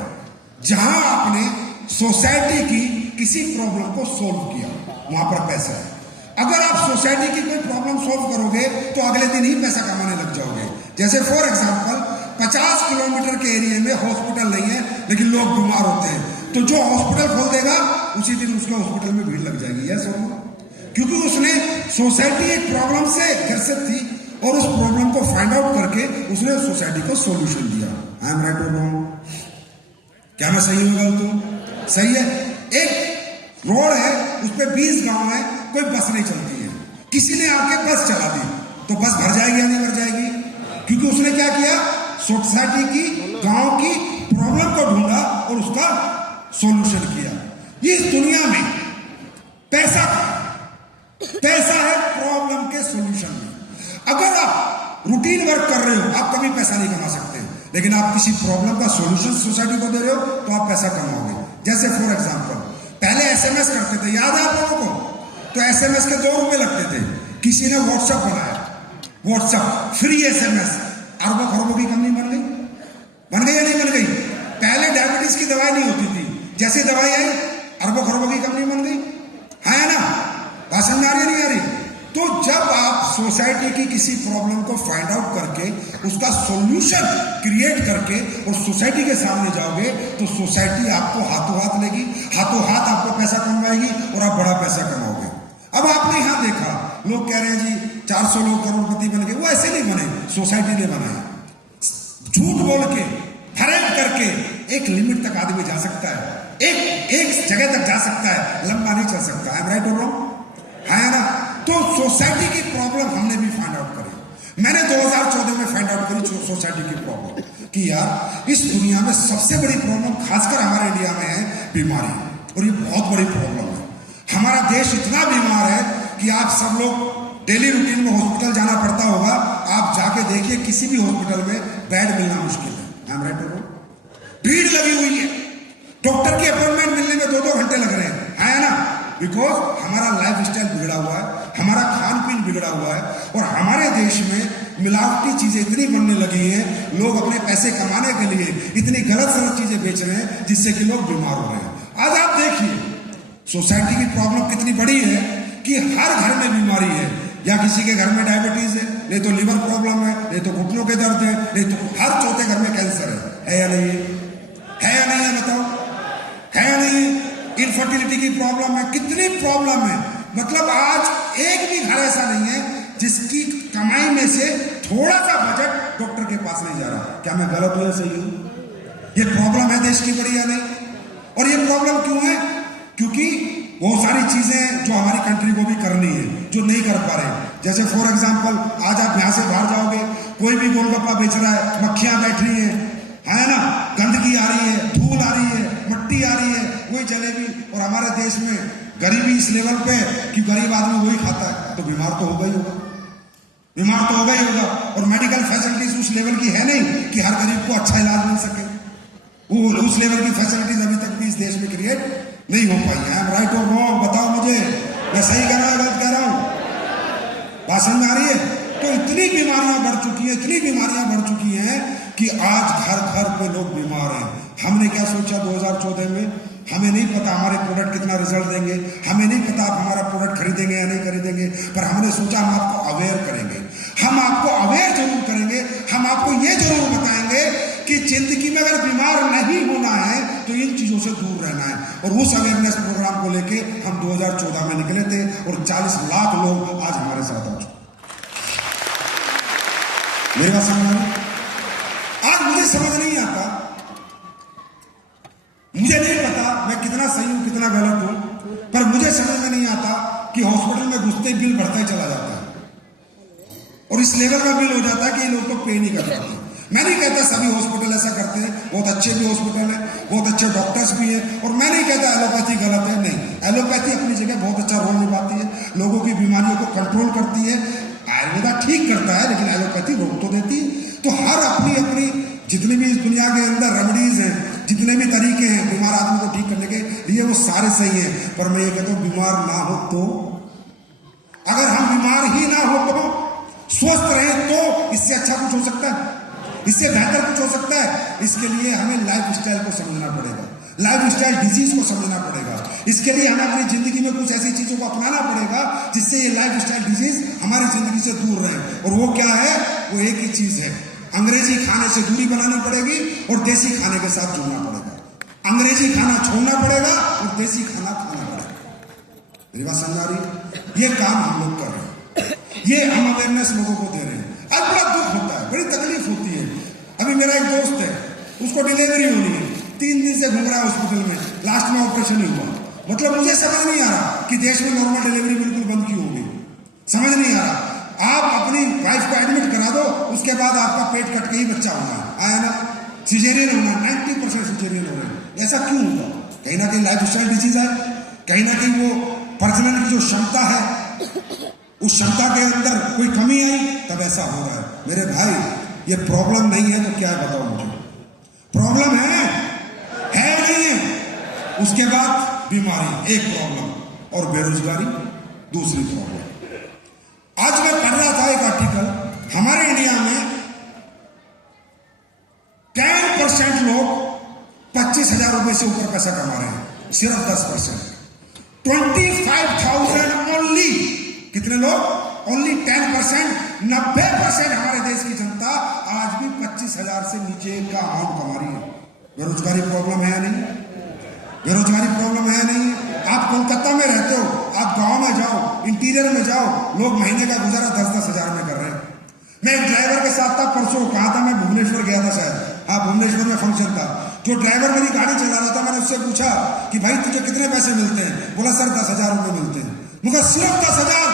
जहां आपने सोसाइटी की किसी प्रॉब्लम को सोल्व किया, वहां पर पैसा है। अगर आप सोसाइटी की कोई प्रॉब्लम सोल्व करोगे तो अगले दिन ही पैसा कमाने लग जाओगे। जैसे फॉर एग्जांपल 50 किलोमीटर के एरिया में हॉस्पिटल नहीं है लेकिन लोग बीमार होते हैं, तो जो हॉस्पिटल खोल देगा उसी दिन उसके हॉस्पिटल में भीड़ लग जाएगी। यस और नो? क्योंकि उसने सोसाइटी एक प्रॉब्लम से ग्रसित थी और उस प्रॉब्लम को फाइंड आउट करके उसने सोसाइटी को सॉल्यूशन दिया। आई एम राइट और रॉन्ग? क्या मैं सही हूं गलत हूं? सही है। एक रोड है, उस पर 20 गांव है, कोई बस नहीं चलती है, किसी ने आके बस चला दी तो बस भर जाएगी या नहीं भर जाएगी? क्योंकि उसने क्या किया, सोसाइटी की, गांव की प्रॉब्लम को ढूंढा और उसका सॉल्यूशन किया। इस दुनिया में पैसा है प्रॉब्लम के सॉल्यूशन में। अगर आप रूटीन वर्क कर रहे हो आप कभी पैसा नहीं कमा सकते, लेकिन आप किसी प्रॉब्लम का सॉल्यूशन सोसाइटी को दे रहे हो तो आप पैसा कमाओगे। जैसे फॉर एग्जांपल पहले SMS करते थे, याद है आप लोगों को? तो SMS के 2 रुपए लगते थे। किसी ने व्हाट्सएप बनाया, व्हाट्सएप फ्री SMS, अरबों खरबों की कंपनी बन गई या नहीं बन गई? पहले डायबिटीज की दवाई नहीं होती थी, जैसे दवाई आई अरबों खरबों की कंपनी बन गई, है ना। बात समझ आ रही नहीं आ रही? तो जब आप सोसाइटी की किसी प्रॉब्लम को फाइंड आउट करके उसका सॉल्यूशन क्रिएट करके और सोसाइटी के सामने जाओगे तो सोसाइटी आपको हाथों हाथ लेगी, हाथों हाथ आपको पैसा कमाएगी और आप बड़ा पैसा कमाओगे। अब आपने यहां देखा, लोग कह रहे हैं जी 400 लोग करोड़पति बन गए, वो ऐसे नहीं बने, सोसाइटी ने बनाए। झूठ बोल के, फरेब करके एक लिमिट तक आदमी जा सकता है, एक जगह तक जा सकता है, लंबा नहीं चल सकता। आई एम राइट और रॉन्ग? है ना। तो सोसाइटी की प्रॉब्लम हमने भी फाइंड आउट करी। मैंने 2014 में फाइंड आउट करी सोसाइटी की प्रॉब्लम कि यार इस दुनिया में सबसे बड़ी प्रॉब्लम खासकर हमारे इंडिया में है बीमारी। और ये बहुत बड़ी प्रॉब्लम है। हमारा देश इतना बीमार है कि आप सब लोग डेली रूटीन में हॉस्पिटल जाना पड़ता होगा, आप जाके देखिए किसी भी हॉस्पिटल में बेड मिलना मुश्किल है। आई एम राइट और रॉन्ग? भीड़ लगी हुई है, डॉक्टर की अपॉइंटमेंट मिलने में 2-2 घंटे लग रहे हैं, है ना? बिकॉज हमारा लाइफ स्टाइल बिगड़ा हुआ है, हमारा खान पीन बिगड़ा हुआ है, और हमारे देश में मिलावटी चीजें इतनी बनने लगी हैं, लोग अपने पैसे कमाने के लिए इतनी गलत सलत चीजें बेच रहे हैं जिससे कि लोग बीमार हो रहे हैं। आज आप देखिए सोसाइटी की प्रॉब्लम कितनी बड़ी है कि हर घर में बीमारी है, या किसी के घर में डायबिटीज है, नहीं तो लिवर प्रॉब्लम है, नहीं तो घुटनों के दर्द है, नहीं तो हर चौथे घर में कैंसर है या नहीं है या नहीं है? बताओ, है या नहीं? इनफर्टिलिटी की प्रॉब्लम है, कितनी प्रॉब्लम है। मतलब आज एक भी घर ऐसा नहीं है जिसकी कमाई में से थोड़ा सा बजट डॉक्टर के पास नहीं जा रहा। क्या मैं गलत हूं या सही हूं? ये प्रॉब्लम है देश की बड़ी या नहीं? और ये प्रॉब्लम क्यों है? क्योंकि बहुत सारी चीजें जो हमारी कंट्री को भी करनी है, जो नहीं कर पा रहे। जैसे फॉर एग्जांपल, आज आप यहां से बाहर जाओगे, कोई भी गोलगप्पा बेच रहा है, मक्खियां बैठ रही है ना, गंदगी आ रही है, धूल आ रही है, मट्टी आ रही है, वही जलेबी। और हमारे देश में गरीबी इस लेवल पे कि गरीब आदमी वही खाता है, तो बीमार तो होगा ही होगा, बीमार तो होगा ही होगा। और मेडिकल फैसिलिटीज उस लेवल की है नहीं कि हर गरीब को अच्छा इलाज मिल सके। वो उस लेवल की फैसिलिटीज अभी तक भी इस देश में क्रिएट नहीं हो पाई है। राइट और रॉन्ग? बताओ मुझे, मैं सही कह रहा हूं, गलत कह रहा हूं? बात समझ में आ रही है? तो इतनी बीमारियां बढ़ चुकी है, इतनी बीमारियां बढ़ चुकी हैं कि आज घर घर पे लोग बीमार हैं। हमने क्या सोचा 2014 में? हमें नहीं पता हमारे प्रोडक्ट कितना रिजल्ट देंगे, हमें नहीं पता आप हमारा प्रोडक्ट खरीदेंगे या नहीं खरीदेंगे, पर हमने सोचा हम आपको अवेयर करेंगे, हम आपको अवेयर जरूर करेंगे, हम आपको ये जरूर बताएंगे कि जिंदगी में अगर बीमार नहीं होना है तो इन चीजों से दूर रहना है। और उस अवेयरनेस प्रोग्राम को लेके हम 2014 में निकले थे और 40 लाख लोग आज हमारे साथ आ चुके। मेरी बात समझ में? आज मुझे समझ नहीं आता, मुझे नहीं पता मैं कितना सही हूं कितना गलत हूं, पर मुझे समझ में नहीं आता कि हॉस्पिटल में घुसते ही बिल बढ़ता ही चला जाता है और इस लेवल का बिल हो जाता है कि ये लोग तो पे नहीं कर पाते। मैं नहीं कहता सभी हॉस्पिटल ऐसा करते हैं, बहुत अच्छे भी हॉस्पिटल हैं, बहुत अच्छे डॉक्टर्स भी हैं, और मैं नहीं कहता एलोपैथी गलत है, नहीं, एलोपैथी अपनी जगह बहुत अच्छा रोल निभाती है, लोगों की बीमारियों को कंट्रोल करती है। आयुर्वेदा ठीक करता है लेकिन एलोपैथी रोक तो देती है। तो हर अपनी अपनी जितनी भी इस दुनिया के अंदर रेमेडीज हैं, जितने भी तरीके हैं बीमार आदमी को ठीक करने के लिए, वो सारे सही हैं। पर मैं ये कहता हूं बीमार ना हो तो, अगर हम बीमार ही ना हो तो, स्वस्थ रहे तो इससे अच्छा कुछ हो सकता है, इससे बेहतर कुछ हो सकता है। इसके लिए हमें लाइफ स्टाइल को समझना पड़ेगा, लाइफ स्टाइल डिजीज को समझना पड़ेगा। इसके लिए हमें अपनी जिंदगी में कुछ ऐसी चीजों को अपनाना पड़ेगा जिससे ये लाइफ स्टाइल डिजीज हमारी जिंदगी से दूर रहे। और वो क्या है? वो एक ही चीज है, अंग्रेजी खाने से दूरी बनानी पड़ेगी और देसी खाने के साथ जुड़ना पड़ेगा। अंग्रेजी खाना छोड़ना पड़ेगा और देसी खाना खाना पड़ेगा। मेरी बात समझ आ रही? ये काम हम लोग कर रहे हैं, ये हम अवेयरनेस लोगों को दे रहे हैं। आज बड़ा दुख होता है, बड़ी तकलीफ होती है। अभी मेरा एक दोस्त है, उसको डिलीवरी होनी है, 3 दिन से घूम रहा है हॉस्पिटल में, लास्ट में ऑपरेशन ही हुआ। मतलब मुझे समझ नहीं आ रहा कि देश में नॉर्मल डिलीवरी बिल्कुल बंद क्यों हो गई, समझ नहीं आ रहा। आप अपनी वाइफ को एडमिट करा दो, उसके बाद आपका पेट कट के ही बच्चा होना है, आया ना? सिजेरियन होना, 90% सिजेरियन हो रहे हैं। ऐसा क्यों होगा? कहीं ना कहीं लाइफ स्टाइल डिजीज है, कहीं ना कहीं वो प्रजनन की जो क्षमता है उस क्षमता के अंदर कोई कमी आई, तब ऐसा हो रहा है। मेरे भाई, ये प्रॉब्लम नहीं है तो क्या है बताओ मुझे? प्रॉब्लम है नहीं है? उसके बाद बीमारी एक प्रॉब्लम और बेरोजगारी दूसरी प्रॉब्लम। आज मैं पढ़ रहा था एक आर्टिकल, हमारे इंडिया में 10% लोग 25,000 रुपए से ऊपर पैसा कमा रहे हैं, सिर्फ 10%। 25,000 ओनली। कितने लोग? ओनली 10%। 90% हमारे देश की जनता आज भी 25,000 से नीचे का अमाउंट कमा रही है। बेरोजगारी प्रॉब्लम है या नहीं? बेरोजगारी प्रॉब्लम है या नहीं? आप कोलकाता में रहते हो, आप गांव में जाओ, इंटीरियर में जाओ, लोग महीने का गुजारा 10-10 हजार में कर रहे हैं। मैं एक ड्राइवर के साथ था परसों, कहा था, मैं भुवनेश्वर गया था शायद, हाँ भुवनेश्वर में फंक्शन था। जो ड्राइवर मेरी गाड़ी चला रहा था, मैंने उससे पूछा कि भाई तुझे कितने पैसे मिलते हैं? बोला सर 10,000 रुपए मिलते हैं। मुझे सिर्फ 10,000।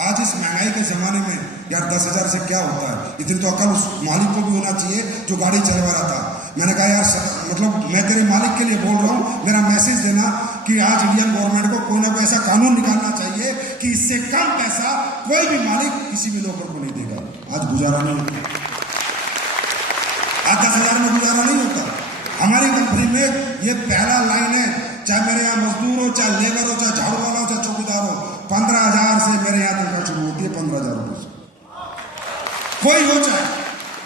आज इस महंगाई के जमाने में यार 10,000 से क्या होता है? इतनी तो अकल उस मालिक को भी होना चाहिए जो गाड़ी चलवा रहा था। मैंने कहा यार मतलब मैं तेरे मालिक के लिए बोल रहा हूं, मेरा मैसेज देना कि आज इंडियन गवर्नमेंट को कोई ना कोई ऐसा कानून निकालना चाहिए कि इससे कम पैसा कोई भी मालिक किसी भी नौकर को नहीं देगा। आज गुजारा नहीं होता, आज 10,000 में गुजारा नहीं होता। हमारी कंपनी में ये पहला लाइन है, चाहे मेरे यहाँ मजदूर हो, चाहे लेबर हो, चाहे झाड़ू वाला हो, चाहे चौकीदार हो, 15,000 से मेरे यहाँ तनख्वाह शुरू होती है, 15,000 रुपये से कोई हो चाहे,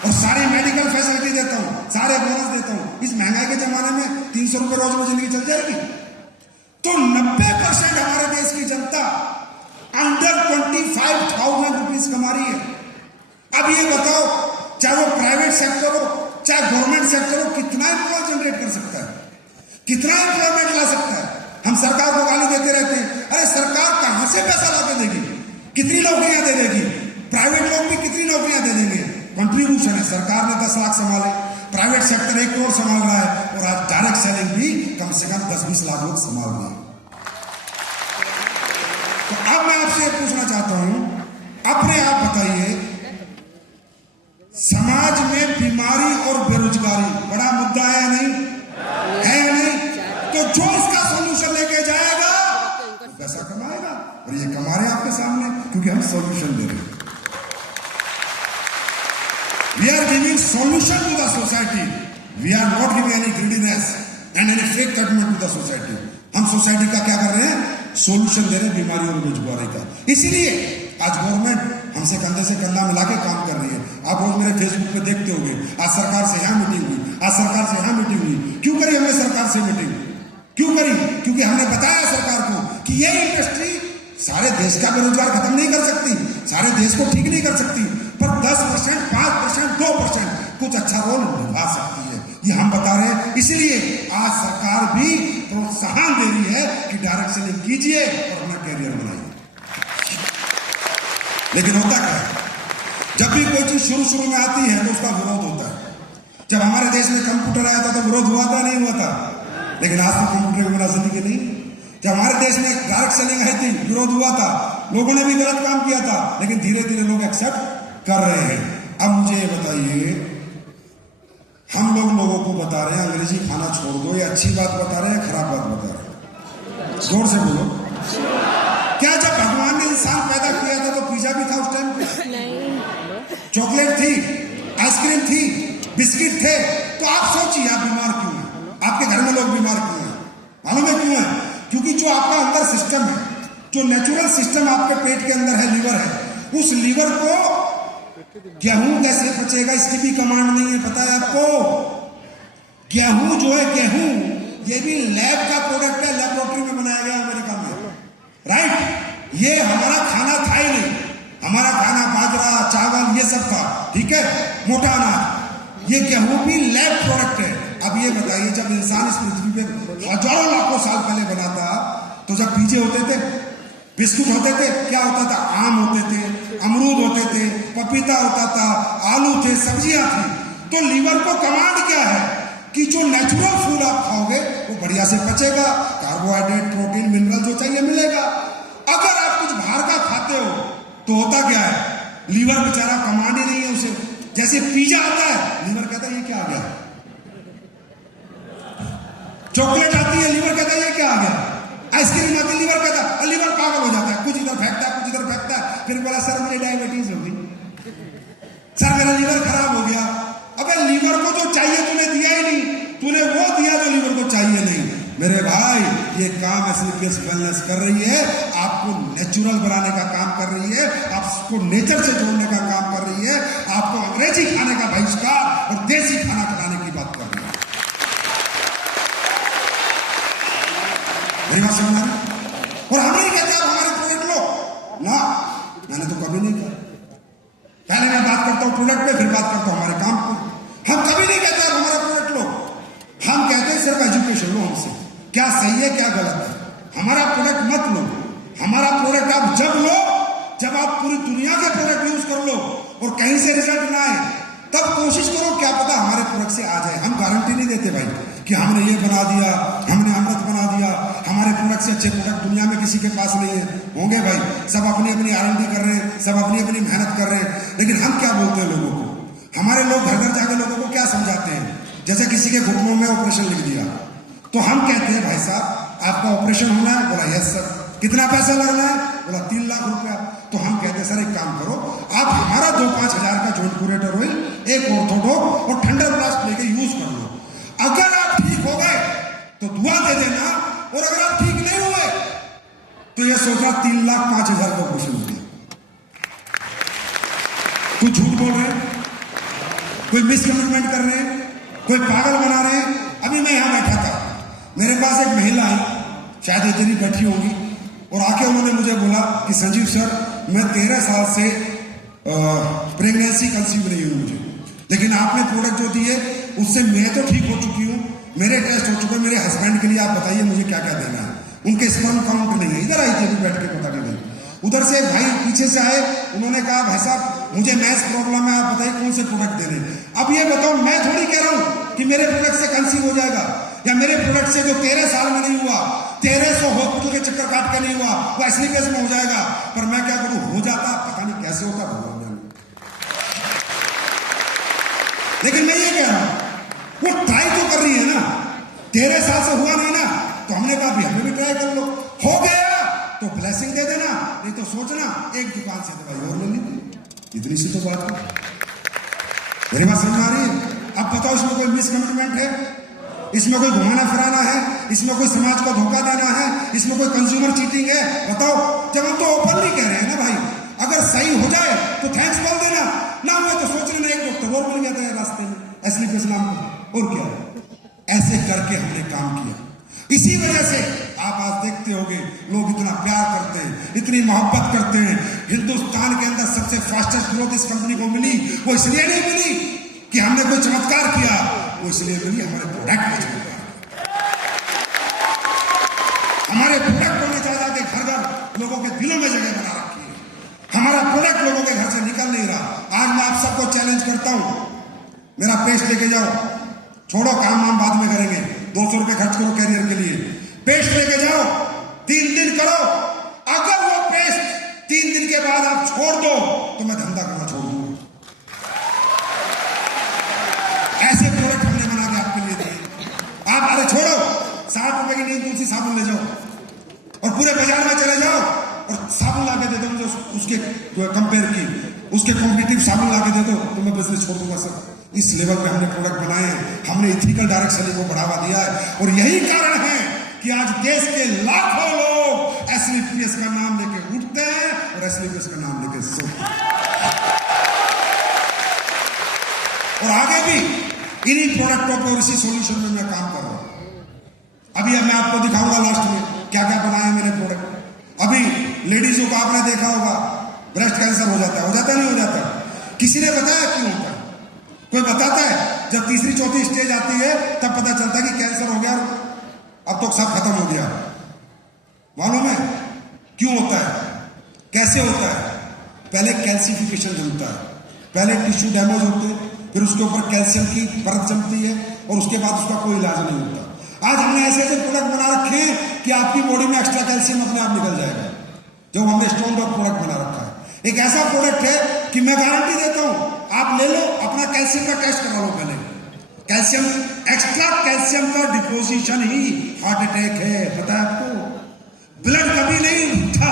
और सारी मेडिकल फैसिलिटी देता हूं, सारे बोनस देता हूं। इस महंगाई के जमाने में 300 रुपये रोज में जिंदगी चल जाएगी। तो 90% हमारे देश की जनता अंडर 25,000 रुपीज कमा रही है। अब ये बताओ, चाहे वो प्राइवेट सेक्टर हो चाहे गवर्नमेंट सेक्टर हो, कितना एम्प्लॉय जनरेट कर सकता है, कितना एम्प्लॉयमेंट ला सकता है? हम सरकार को गाली देते रहते हैं, अरे सरकार कहां से पैसा ला के देगी, कितनी नौकरियां दे देगी, प्राइवेट लोग भी कितनी नौकरियां दे देंगे। कंट्रीब्यूशन है, सरकार ने 10 लाख संभाले, प्राइवेट सेक्टर 1 करोड़ संभाल रहा है, और आज डायरेक्ट सेलिंग भी कम से कम 10-20 लाख लोग संभाल रहे हैं। तो अब मैं आपसे पूछना चाहता हूं, अपने आप बताइए, समाज में बीमारी और बेरोजगारी बड़ा मुद्दा है या नहीं? है या नहीं? तो जो इसका सॉल्यूशन लेके जाएगा वो पैसा कमाएगा, और ये कमा रहे हैं आपके सामने, क्योंकि हम सॉल्यूशन दे रहे हैं। We are giving solution to the society. We are not giving any greediness and any fake commitment to the society. हम सोसाइटी का क्या कर रहे हैं? सॉल्यूशन दे रहे हैं बीमारी और बेरोजगारी का। इसीलिए आज गवर्नमेंट हमसे कंधे से कंधा मिला के काम कर रही है। आप रोज मेरे फेसबुक पे देखते होंगे, आज सरकार से यहाँ मीटिंग हुई, आज सरकार से यहाँ मीटिंग हुई। क्यों करी हमने सरकार से मीटिंग? क्यों करी? क्योंकि हमने बताया सरकार को कि ये इंडस्ट्री सारे देश का बेरोजगार खत्म नहीं कर सकती, सारे देश को ठीक नहीं कर सकती, पर 10%, 5%, 2% कुछ अच्छा रोल निभा सकती है। ये हम बता रहे हैं। इसीलिए आज सरकार भी प्रोत्साहन दे रही है कि डायरेक्ट सेलिंग कीजिए और अपना कैरियर बनाइए। लेकिन होता क्या है, जब भी कोई चीज शुरू में आती है तो उसका विरोध होता है। जब हमारे देश में कंप्यूटर आया था तो विरोध हुआ था, नहीं हुआ था? लेकिन आज तो कंप्यूटर के बिना जिंदगी नहीं। जब हमारे देश में डायरेक्ट सेलिंग आई थी, विरोध हुआ था, लोगों ने भी गलत काम किया था, लेकिन धीरे धीरे लोग एक्सेप्ट कर रहे हैं। अब मुझे ये बताइए, हम लोगों को बता रहे हैं अंग्रेजी खाना छोड़ दो, ये अच्छी बात बता रहे हैं, खराब बात बता रहे हैं? जोर से बोलो। क्या जब भगवान ने इंसान पैदा किया था तो पिज्जा भी था उस टाइम पे? नहीं। चॉकलेट थी, आइसक्रीम थी, बिस्किट थे। तो आप सोचिए, आप बीमार क्यों हैं? आपके घर में लोग बीमार क्यों हैं? मालूम है क्यों है? क्योंकि जो आपका अंदर सिस्टम है, जो नेचुरल सिस्टम आपके पेट के अंदर है, लीवर है, उस लीवर को गेहूं कैसे पचेगा इसकी भी कमांड नहीं है, पता है आपको? गेहूं जो है, गेहूं ये भी लैब का प्रोडक्ट है, लेबोरेटरी में बनाया गया अमेरिका में, राइट? ये हमारा खाना था ही नहीं। हमारा खाना बाजरा, चावल, ये सब था, ठीक है, मोटा अनाज। ये गेहूं भी लैब प्रोडक्ट है। अब ये बताइए, जब इंसान इस पृथ्वी पे हजारों लाखों साल पहले बना था, तो जब पीछे होते थे, बिस्कुट होते थे, क्या होता था? आम होते थे, अमरूद होते थे, पपीता होता था, आलू थे, सब्जियां थी। तो लीवर को कमांड क्या है कि जो नेचुरल फूड आप खाओगे वो बढ़िया से पचेगा, कार्बोहाइड्रेट, प्रोटीन, मिनरल जो चाहिए मिलेगा। अगर आप कुछ बाहर का खाते हो तो होता क्या है? लीवर बेचारा कमांड ही नहीं है उसे। जैसे पिज्जा आता है, लीवर कहता है ये क्या आ गया? चॉकलेट आती है, लीवर कहता है ये क्या आ गया? आइसक्रीम आती है, लीवर कहता है, लीवर पागल हो जाता है, कुछ इधर फेंकता है, कुछ इधर फेंकता है, फिर बोला सर मुझे डायबिटीज हो गई, सर मेरा लीवर खराब हो गया। अबे लीवर को जो चाहिए तूने दिया ही नहीं, तूने वो दिया जो लीवर को चाहिए नहीं। मेरे भाई, ये काम एसलीपियस वेलनेस कर रही है, आपको नेचुरल बनाने का काम कर रही है, आपको नेचर से जोड़ने का काम कर रही है, आपको अंग्रेजी खाने का बहिष्कार और देसी खाना खिलाने की बात कर रही है। मेरी बात समझ आ रही? और हम नहीं कहते आप हमारे प्रोडक्ट लो ना, मैंने तो कभी नहीं कहा। पहले मैं बात करता हूं प्रोडक्ट पे, फिर बात करता हूं हमारे काम पे। हम कभी नहीं कहते आप हमारा प्रोडक्ट लो, हम कहते हैं सिर्फ एजुकेशन लो हमसे, क्या सही है क्या गलत है। हमारा प्रोडक्ट मत लो। हमारा प्रोडक्ट आप जब लो जब आप पूरी दुनिया के प्रोडक्ट यूज कर लो और कहीं से रिजल्ट ना आए, तब कोशिश करो, क्या पता हमारे प्रोडक्ट से आ जाए। हम गारंटी नहीं देते भाई कि हमने ये बना दिया, हमने अमृत बना दिया, हमारे प्रोडक्ट से अच्छे प्रोडक्ट दुनिया में किसी के पास नहीं है। होंगे भाई, सब अपनी अपनी R&D कर रहे हैं, सब अपनी अपनी मेहनत कर रहे हैं, लेकिन हम क्या बोलते हैं लोगों को? हमारे लोग घर घर जाके लोगों को क्या समझाते हैं जैसे किसी के घुटनों में ऑपरेशन लिख दिया तो हम कहते हैं भाई साहब आपका ऑपरेशन होना है, बोला यस सर, कितना पैसा लगना है, बोला 3 लाख रुपया। तो हम कहते हैं सर एक काम करो, आप हमारा 2-5 हजार का जॉइंट क्यूरेटर ऑयल, एक ऑर्थोडॉक और थंडर ब्लास्ट लेके यूज कर लो। अगर आप ठीक हो गए तो दुआ दे देना, और अगर आप ठीक नहीं हुए तो ये सोचा 3,05,000 का ऑपरेशन हो गया। कोई झूठ बोल रहे, कोई मिसकमिटमेंट कर रहे, कोई पागल बना रहे। अभी मैं यहां बैठा था, मेरे पास एक महिला आई, शायद इतनी बैठी होगी, और आके उन्होंने मुझे बोला कि संजीव सर मैं 13 साल से प्रेगनेंसी कंसीव नहीं हुई मुझे, लेकिन आपने प्रोडक्ट जो दिए उससे मैं तो ठीक हो चुकी हूँ, मेरे टेस्ट हो चुके, मेरे हस्बैंड के लिए आप बताइए मुझे क्या क्या देना है। उनके स्पर्म काउंट नहीं है। इधर आई थी अभी बैठ के, पता नहीं। उधर से एक भाई पीछे से आए, उन्होंने कहा भाई साहब मुझे मैथ प्रॉब्लम है, आप बताइए कौन से प्रोडक्ट देने। अब ये बताओ, मैं थोड़ी कह रहा हूं कि मेरे प्रोडक्ट से कंसीव हो जाएगा, या मेरे प्रोडक्ट से जो 13 साल में नहीं हुआ, 1300 हॉस्पिटल के चक्कर काट के नहीं हुआ, वो असली केस में हो जाएगा। पर मैं क्या करूं, हो जाता, पता नहीं कैसे होता भगवान ने। लेकिन मैं ये कह रहा हूं वो ट्राई तो कर रही है ना, 13 साल से हुआ नहीं ना, तो हमने कहा भी हमें भी ट्राई कर लो, हो गया तो ब्लेसिंग दे देना, नहीं तो सोचना एक दुकान से दवाई और ले ली। इतनी सी तो बात है। मेरी बात समझ आ रही है? अब बताओ इसमें कोई मिसकमिटमेंट है, इसमें कोई घुमाना फिराना है, इसमें कोई समाज को धोखा देना है, इसमें कोई कंज्यूमर चीटिंग है? बताओ। जब हम तो ओपनली कह रहे हैं ना भाई, अगर सही हो जाए तो थैंक्स बोल देना, ना हुआ तो सोच लेना एक डॉक्टर और मिल जाता है रास्ते में असली पे नाम को, और क्या। ऐसे करके हमने काम किया। इसी वजह से आप आज देखते होंगे लोग इतना प्यार करते हैं, इतनी मोहब्बत करते हैं। हिंदुस्तान के अंदर सबसे फास्टेस्ट ग्रोथ इस कंपनी को मिली, वो इसलिए नहीं मिली कि हमने कोई चमत्कार किया, वो इसलिए मिली हमारे प्रोडक्ट में चमत्कार। हमारे प्रोडक्ट ने जा जाके घर घर लोगों के दिलों में जगह बना रखी है। हमारा प्रोडक्ट लोगों के घर से निकल नहीं रहा। आज मैं आप सबको चैलेंज करता हूं, मेरा पेस्ट लेके जाओ, छोड़ो काम वाम बाद में करेंगे, 200 रुपए खर्च करो कैरियर के लिए, पेस्ट लेके जाओ, 3 दिन करो। अगर वो पेस्ट 3 दिन के बाद आप छोड़ दो तो मैं धंधा करना छोड़ दूंगा। ऐसे प्रोडक्ट हमने बना के आपके लिए दिए। आप अरे छोड़ो, 60 रुपए की नीम तुलसी साबुन ले जाओ और पूरे बाजार में चले जाओ और साबुन लाके दे दो मुझे, उसके कंपेयर की उसके कॉम्पिटिटिव साबुन लाके दे दो तो मैं बिजनेस छोड़ दूंगा सर। इस लेवल पे हमने प्रोडक्ट बनाए हैं, हमने इथिकल डायरेक्शन को बढ़ावा दिया है, और यही कारण है कि आज देश के लाखों लोग एसलीपीएस का नाम लेके उठते हैं और एसलीपीएस का नाम लेके सोते हैं। और आगे भी इन्हीं प्रोडक्टों पर और इसी सॉल्यूशन में मैं काम कर रहा हूं। अभी मैं आपको दिखाऊंगा लास्ट में क्या क्या बनाए मैंने प्रोडक्ट। अभी लेडीजों को आपने देखा होगा ब्रेस्ट कैंसर हो जाता है, नहीं हो जाता? किसी ने बताया क्यों होता है? कोई बताता है? जब तीसरी चौथी स्टेज आती है तब पता चलता है कि कैंसर हो गया, अब तो सब खत्म हो गया। मालूम है क्यों होता है, कैसे होता है? पहले कैल्सिफिकेशन जमता है, पहले टिश्यू डैमेज होते हैं, फिर उसके ऊपर कैल्शियम की परत जमती है और उसके बाद उसका कोई इलाज नहीं होता। आज हमने ऐसे ऐसे प्रोडक्ट बना रखे हैं कि आपकी बॉडी में एक्स्ट्रा कैल्शियम अपने आप निकल जाएगा, जो हमने स्टोन डॉग प्रोडक्ट बना रखा है। एक ऐसा प्रोडक्ट है कि मैं गारंटी देता हूं, आप ले लो, अपना कैल्शियम का टेस्ट करा लो पहले। कैल्शियम, एक्स्ट्रा कैल्शियम का डिपोजिशन ही हार्ट अटैक है, पता है आपको? ब्लड कभी नहीं उठता,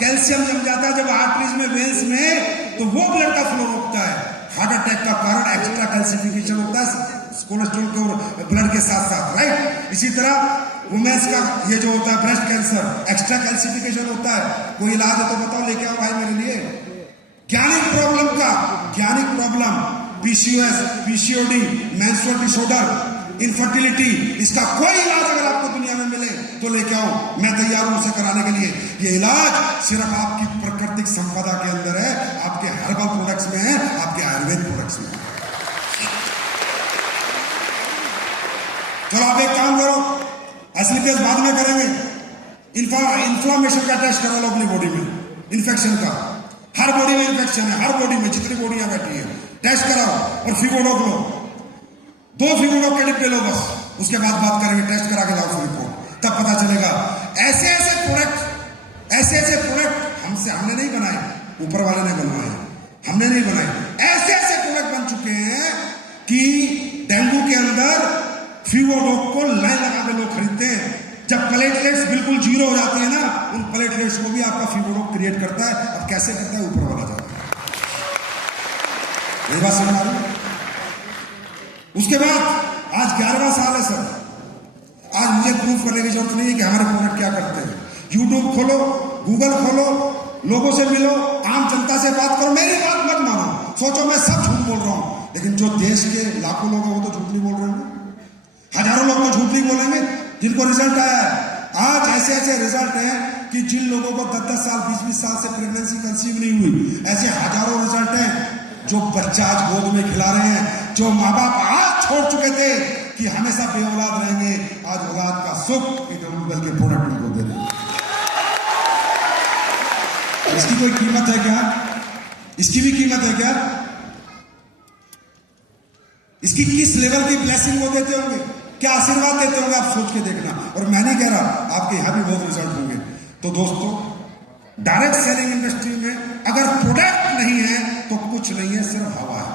कैल्शियम जम जाता है जब आर्टरीज में, वेन्स में, तो वो ब्लड का फ्लो रोकता है। हार्ट अटैक का कारण एक्स्ट्रा कैल्सिफिकेशन होता है कोलेस्ट्रॉल के और ब्लड के साथ साथ, राइट? इसी तरह वुमेन्स का ये जो होता है ब्रेस्ट कैंसर, एक्स्ट्रा कैल्सिफिकेशन होता है। कोई इलाज है तो बताओ, लेके आओ भाई मेरे लिए। ज्ञानिक प्रॉब्लम का, ज्ञानिक problem, PCOS, PCOD, menstrual disorder, infertility, इसका कोई इलाज अगर आपको दुनिया में मिले तो लेके आओ, मैं तैयार हूं उसे कराने के लिए। ये इलाज सिर्फ आपकी प्राकृतिक संपदा के अंदर है, आपके हर्बल प्रोडक्ट्स में है, आपके आयुर्वेद प्रोडक्ट्स में है। चलो आप एक काम करो, असली टेस्ट बाद में करेंगे। इन्फ्लामेशन का टेस्ट करा लो अपनी बॉडी में, इन्फेक्शन का। हर बॉडी में इन्फेक्शन है, हर बॉडी में, जितनी बॉडियां बैठी है, टेस्ट कराओ और फिगोडोक लो, 2 फिगोडोक के डिब्बे लो बस, उसके बाद बात करेंगे। टेस्ट करा के लाओ फिर रिपोर्ट, तब पता चलेगा। ऐसे ऐसे प्रोडक्ट हमने नहीं बनाए, ऊपर वाले ने बनवाए, हमने नहीं बनाए। ऐसे ऐसे प्रोडक्ट बन चुके हैं कि डेंगू के अंदर प्लेटलेट्स बिल्कुल जीरो हो जाती है ना, उन प्लेटलेट्स को भी आपका फीवर क्रिएट करता है। अब कैसे करता है? ऊपर वाला जाता है। ये बात समझ आ रही? उसके बाद आज 11वां साल है सर। आज मुझे प्रूफ करने की जरूरत नहीं है कि हमारे प्रोडक्ट क्या करते हैं। यूट्यूब खोलो, गूगल खोलो, लोगों से मिलो, आम जनता से बात करो। मेरी बात मत मानो, सोचो मैं सब झूठ बोल रहा हूं, लेकिन जो देश के लाखों लोग हैं वो तो झूठ नहीं बोल रहे हैं। हजारों लोग तो झूठ नहीं बोलेंगे जिनको रिजल्ट आया है। आज ऐसे ऐसे रिजल्ट हैं कि जिन लोगों को 10-10 साल 20-20 साल से प्रेगनेंसी कंसीव नहीं हुई, ऐसे हजारों रिजल्ट हैं। जो बच्चा आज गोद में खिला रहे हैं, जो माँ बाप आज छोड़ चुके थे कि हमेशा बेऔलाद रहेंगे, आज औलाद का सुख गूगल के प्रोडक्ट उनको दे रहे हैं। इसकी कोई कीमत है क्या? इसकी भी कीमत है क्या? इसकी किस लेवल की ब्लेसिंग वो देते होंगे, क्या आशीर्वाद देते होंगे, आप सोच के देखना। और मैं नहीं कह रहा, आपके यहां भी बहुत रिजल्ट होंगे। तो दोस्तों, डायरेक्ट सेलिंग इंडस्ट्री में अगर प्रोडक्ट नहीं है तो कुछ नहीं है, सिर्फ हवा है।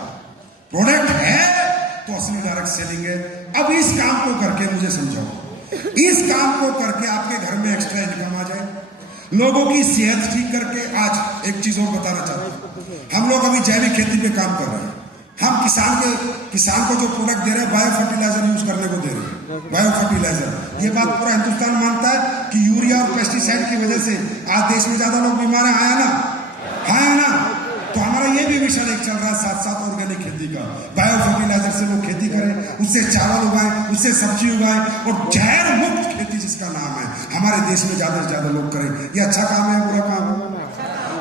प्रोडक्ट है तो असली डायरेक्ट सेलिंग है। अब इस काम को करके मुझे समझाओ, इस काम को करके आपके घर में एक्स्ट्रा इनकम आ जाए, लोगों की सेहत ठीक करके। आज एक चीज और बताना चाहता हूं, हम लोग अभी जैविक खेती पे काम कर रहे हैं। हम किसान को जो प्रोडक्ट दे रहे हैं, बायो फर्टिलाइजर यूज करने को दे रहे हैं। बायो फर्टिलाइजर, ये बात पूरा हिंदुस्तान मानता है कि यूरिया और पेस्टिसाइड की वजह से आज देश में ज्यादा लोग बीमार हैं, है ना। तो हमारा ये भी मिशन एक चल रहा है साथ साथ ऑर्गेनिक खेती का। बायो फर्टिलाइजर से लोग खेती करें, उससे चावल उगाएं, उससे सब्जी उगाएं, और जहर मुक्त खेती जिसका नाम है, हमारे देश में ज्यादा से ज्यादा लोग करें। ये अच्छा काम है, बुरा काम है?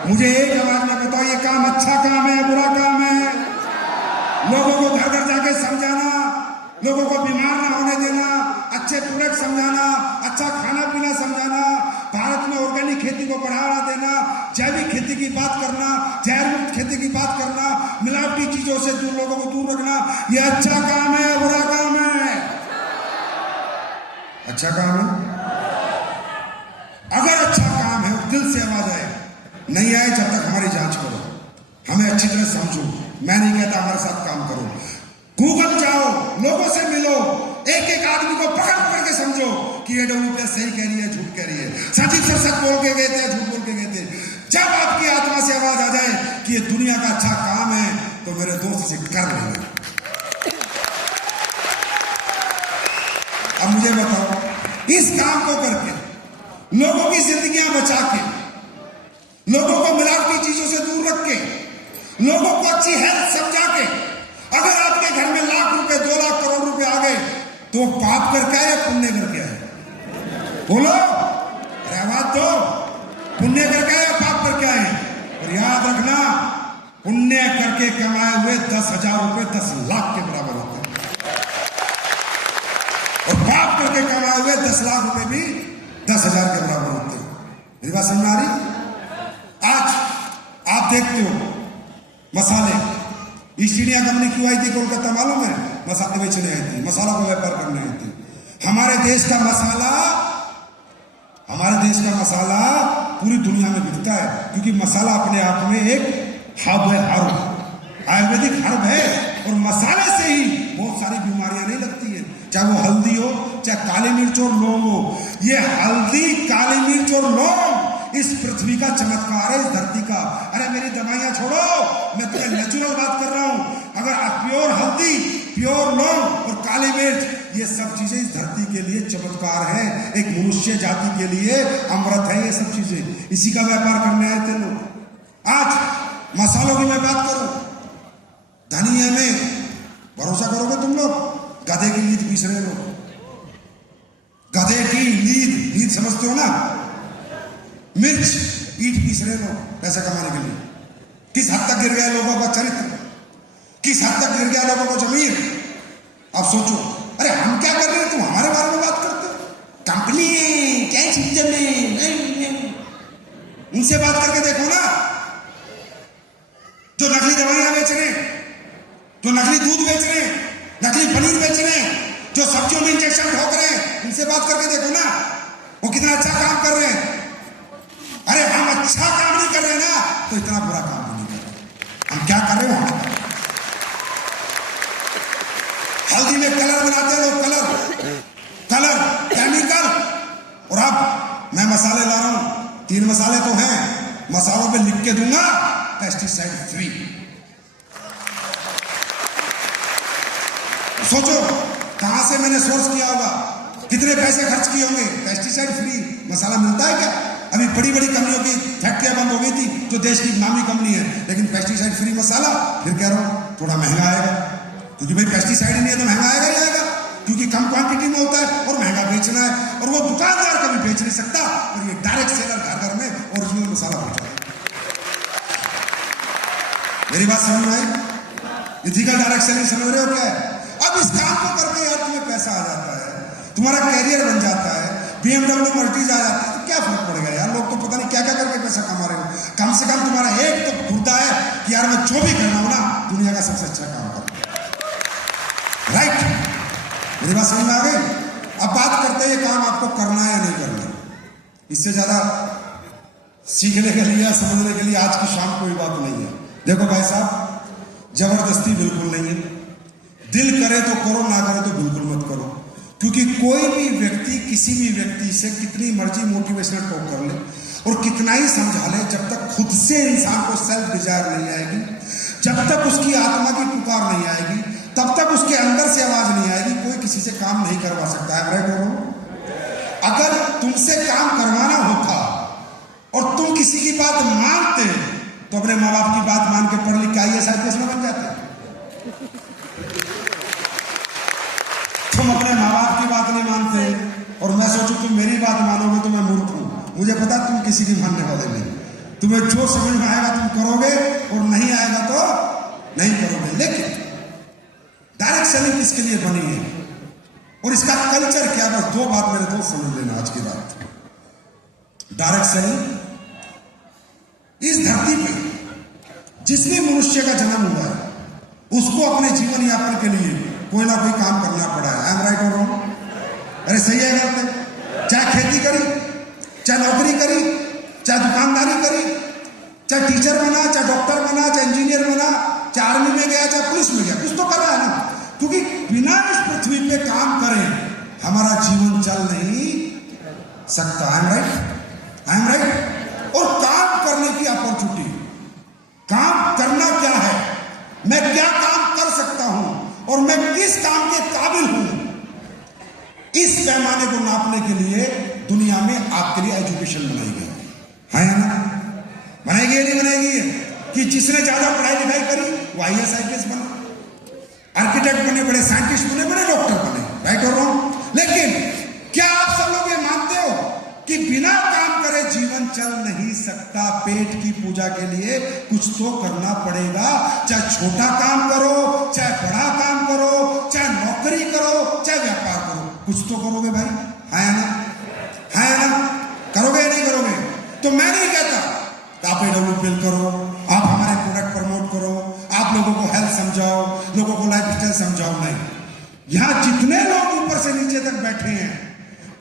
मुझे एक आवाज में बताओ, ये काम अच्छा काम है, बुरा काम है? लोगों को घर घर जाके समझाना, लोगों को बीमार ना होने देना, अच्छे प्रोडक्ट समझाना, अच्छा खाना पीना समझाना, भारत में ऑर्गेनिक खेती को बढ़ावा देना, जैविक खेती की बात करना, जहर मुक्त खेती की बात करना, मिलावटी चीजों से दूर लोगों को दूर रखना, ये अच्छा काम है, बुरा काम है? अच्छा काम है। अगर अच्छा काम है, दिल से आवाज आए, नहीं आए जब तक हमारी जांच करो, हमें अच्छी तरह समझो। मैं नहीं कहता हमारे साथ काम करो, गूगल जाओ, लोगों से मिलो, एक एक आदमी को पकड़ पकड़ के समझो कि ये डब्ल्यूपीएस सही कह रही है, झूठ कह रही है, सचिव सर सच बोल के गए थे, झूठ बोल के गए थे। जब आपकी आत्मा से आवाज आ जाए कि ये दुनिया का अच्छा काम है, तो मेरे दोस्त इसे कर लेंगे। अब मुझे बताओ, इस काम को करके, लोगों की जिंदगियां बचा के, लोगों को मिलावटी चीजों से दूर रख के, लोगों को अच्छी हेल्थ समझा के, अगर आपके घर में लाख रुपए, 2 लाख करोड़ रुपए आ गए, तो पाप करके आए या पुण्य करके आए? बोलो, अरे आवाज दो। पुण्य करके आए या पाप करके आए? और याद रखना, पुण्य करके कमाए हुए 10,000 रुपए 10 लाख के बराबर होते हैं, और पाप करके कमाए हुए 10 लाख रुपए भी 10,000 के बराबर होते हैं। मेरी बात समझ आ रही? आज आप देखते हो मसाले, ईस्ट इंडिया कंपनी क्यों आई थी कोलकाता मालूम है? मसाले बेचने आई थी, मसाला को व्यापार करने आई थी। हमारे देश का मसाला पूरी दुनिया में बिकता है, क्योंकि मसाला अपने आप में एक हर्ब है, आयुर्वेदिक हर्ब है, और मसाले से ही बहुत सारी बीमारियां नहीं लगती है, चाहे वो हल्दी हो, चाहे काली मिर्च और लौंग हो। ये हल्दी, काली मिर्च और लौंग इस पृथ्वी का चमत्कार है, इस धरती का। अरे मेरी दवाइयां छोड़ो, मैं तुम्हें नेचुरल बात कर रहा हूं। अगर प्योर हल्दी, प्योर लौंग और काली मिर्च, ये सब चीजें इस धरती के लिए चमत्कार है, एक मनुष्य जाति के लिए अमृत है ये सब चीजें। इसी का व्यापार करने आए थे लोग। आज मसालों की मैं बात करूं, धनिया में भरोसा करोगे तुम लोग? गधे की नींद पीस रहे लोग, गधे की नींद समझते हो ना? मिर्च, ईट पीस रहे लोग पैसा कमाने के लिए। किस हद तक गिर गया लोगों का चरित्र, किस हद तक गिर गया लोगों को जमीन। अब सोचो, अरे हम क्या कर रहे हैं, तुम हमारे बारे में बात करते हो? कंपनी क्या जमीन, उनसे बात करके देखो ना, जो नकली दवाइयां बेच रहे, जो नकली दूध बेच रहे, नकली पनीर बेच रहे, जो सब्जियों में इंजेक्शन ठोक रहे हैं, उनसे बात करके देखो ना, वो कितना अच्छा काम कर रहे हैं। अरे हम अच्छा काम नहीं कर रहे ना, तो इतना बुरा काम नहीं कर रहे। हम क्या कर रहे हो? हल्दी में कलर बनाते हैं लोग, कलर केमिकल, और अब मैं मसाले ला रहा हूं, 3 मसाले तो हैं, मसालों पे लिख के दूंगा पेस्टिसाइड फ्री। सोचो कहां से मैंने सोर्स किया होगा, कितने पैसे खर्च किए होंगे। पेस्टिसाइड फ्री मसाला मिलता है क्या? अभी बड़ी बड़ी कंपनियों की फैक्ट्रियां बंद हो गई थी जो देश की नामी कंपनी है, लेकिन पेस्टिसाइड फ्री मसाला फिर कह रहा हूं थोड़ा महंगा आएगा, क्योंकि भाई पेस्टिसाइड नहीं है तो महंगा आएगा ही आएगा, क्योंकि कम क्वांटिटी में होता है और महंगा बेचना है, और वो दुकानदार कभी बेच नहीं सकता, और ये डायरेक्ट सेलर घर घर में ओरिजिनल मसाला पहुंचाएगा। मेरी बात समझ में आई? इथिकल डायरेक्ट सेलिंग समझ रहे हो क्या है? अब इस काम को करके यार तुम्हें पैसा आ जाता है, तुम्हारा कैरियर बन जाता है, BMW मर्टीज आ जाती है, तो क्या फर्क पड़ेगा यार? लोग तो पता नहीं क्या क्या करके पैसा कमा रहे हो। कम से कम तुम्हारा एक तो खुदा है कि यार मैं जो भी कर रहा हूं ना दुनिया का सबसे अच्छा काम कर। राइट? मेरी बात समझ में आ गई? अब बात करते हैं ये काम आपको करना है या नहीं करना। इससे ज्यादा सीखने के लिए समझने के लिए आज की शाम कोई बात नहीं है। देखो भाई साहब, जबरदस्ती बिल्कुल नहीं है, दिल करे तो करो, ना करे तो बिल्कुल मत करो, क्योंकि कोई भी व्यक्ति किसी भी व्यक्ति से कितनी मर्जी मोटिवेशनल टॉक कर ले और कितना ही समझा ले, जब तक खुद से इंसान को सेल्फ डिजायर नहीं आएगी, जब तक उसकी आत्मा की पुकार नहीं आएगी, तब तक उसके अंदर से आवाज नहीं आएगी, कोई किसी से काम नहीं करवा सकता है। राइट हो? अगर तुमसे काम करवाना होता और तुम किसी की बात मानते तो अपने माँ बाप की बात मान के पढ़ लिख के IAS IPS में बन जाते। तुम अपने माँ बाप की बात नहीं मानते और मैं सोचूं तुम मेरी बात मानोगे तो मैं मूर्ख हूं। मुझे पता तुम किसी की मानने वाले नहीं, तुम्हें जो समझ में आएगा तुम करोगे और नहीं आएगा तो नहीं करोगे। लेकिन डायरेक्ट सेलिंग किसके लिए बनी है और इसका कल्चर क्या? बस 2 बात मेरे दोस्त समझ लेना आज की बात। डायरेक्ट सेलिंग, इस धरती पे जिस भी मनुष्य का जन्म हुआ है उसको अपने जीवन यापन के लिए कोई ना कोई काम करना पड़ा है। आई एम राइट और रॉन्ग? अरे सही है गलत है? चाहे खेती करी, चाहे नौकरी करी, चाहे दुकानदारी करी, चाहे टीचर बना, चाहे डॉक्टर बना, चाहे इंजीनियर बना, चाहे आर्मी में गया, चाहे पुलिस में गया, कुछ तो कर रहा है ना, क्योंकि बिना इस पृथ्वी पे काम करे हमारा जीवन चल नहीं सकता। I am right? I am right? और काम करने की अपॉर्चुनिटी, काम करना क्या है, मैं क्या काम कर सकता हूं और मैं किस काम के काबिल हूं, इस पैमाने को नापने के लिए दुनिया में आपके लिए एजुकेशन बनाई गई है ना? बनाएगी या नहीं बनाएगी? कि जिसने ज्यादा पढ़ाई लिखाई करी वो IAS IPS बना, आर्किटेक्ट बने, बड़े साइंटिस्ट बने, बड़े डॉक्टर बने। राइट और रॉन्ग? लेकिन क्या आप सब लोग ये मानते हो कि बिना काम करे जीवन चल नहीं सकता? पेट की पूजा के लिए कुछ तो करना पड़ेगा, चाहे छोटा काम करो, चाहे बड़ा काम करो, चाहे नौकरी करो, चाहे व्यापार करो, कुछ तो करोगे भाई। है ना? है ना? करोगे या नहीं करोगे? तो मैं नहीं कहता आप AWPL करो, आप हमारे प्रोडक्ट प्रमोट करो, आप लोगों को हेल्थ समझाओ, लोगों को लाइफस्टाइल समझाओ, नहीं। यहां जितने लोग ऊपर से नीचे तक बैठे हैं,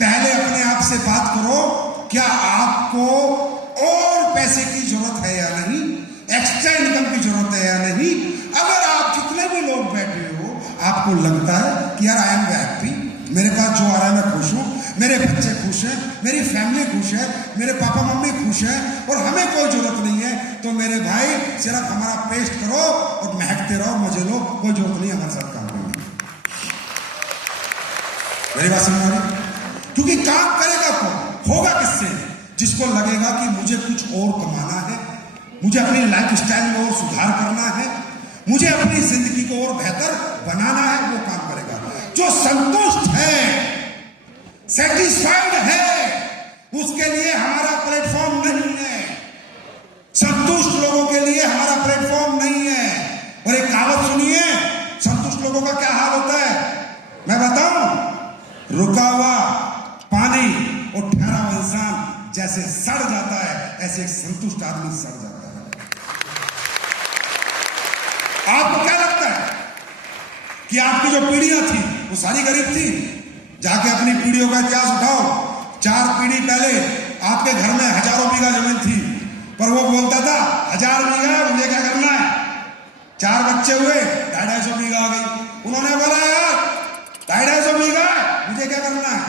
पहले अपने आप से बात करो, क्या आपको और पैसे की जरूरत है या नहीं, एक्स्ट्रा इनकम की जरूरत है या नहीं। अगर आप जितने भी लोग बैठे हो आपको लगता है कि यार आई एम हैप्पी, मेरे पास जो आ रहा है मैं खुश हूं, मेरे बच्चे खुश हैं, मेरी फैमिली खुश है, मेरे पापा मम्मी खुश हैं और हमें कोई जरूरत नहीं है, तो मेरे भाई सिर्फ हमारा पेस्ट करो और महकते रहो, मजे लो, कोई जरूरत नहीं हमारे साथ काम करने की। मेरी बात समझ आ रही? क्योंकि काम करेगा कौन? होगा किससे? जिसको लगेगा कि मुझे कुछ और कमाना है, मुझे अपनी लाइफस्टाइल में और सुधार करना है, मुझे अपनी जिंदगी को और बेहतर बनाना है, वो काम करेगा। जो संतुष्ट है, सेटिस्फाइड है, उसके लिए हमारा प्लेटफॉर्म नहीं है। संतुष्ट लोगों के लिए हमारा प्लेटफॉर्म नहीं है। और एक कहावत सुनिए, संतुष्ट लोगों का क्या हाल होता है मैं बताऊं? रुका हुआ पानी और ठहरा हुआ इंसान जैसे सड़ जाता है, ऐसे एक संतुष्ट आदमी सड़ जाता है। आपको क्या लगता है कि आपकी जो पीढ़ियां थी वो सारी गरीब थी? जाके अपनी पीढ़ियों का इतिहास उठाओ। 4 पीढ़ी पहले आपके घर में हजारों बीघा जमीन थी, पर वो बोलता था 1000 बीघा मुझे क्या करना है। 4 बच्चे हुए, 250 बीघा आ गई। उन्होंने बोला यार 250 बीघा मुझे क्या करना है।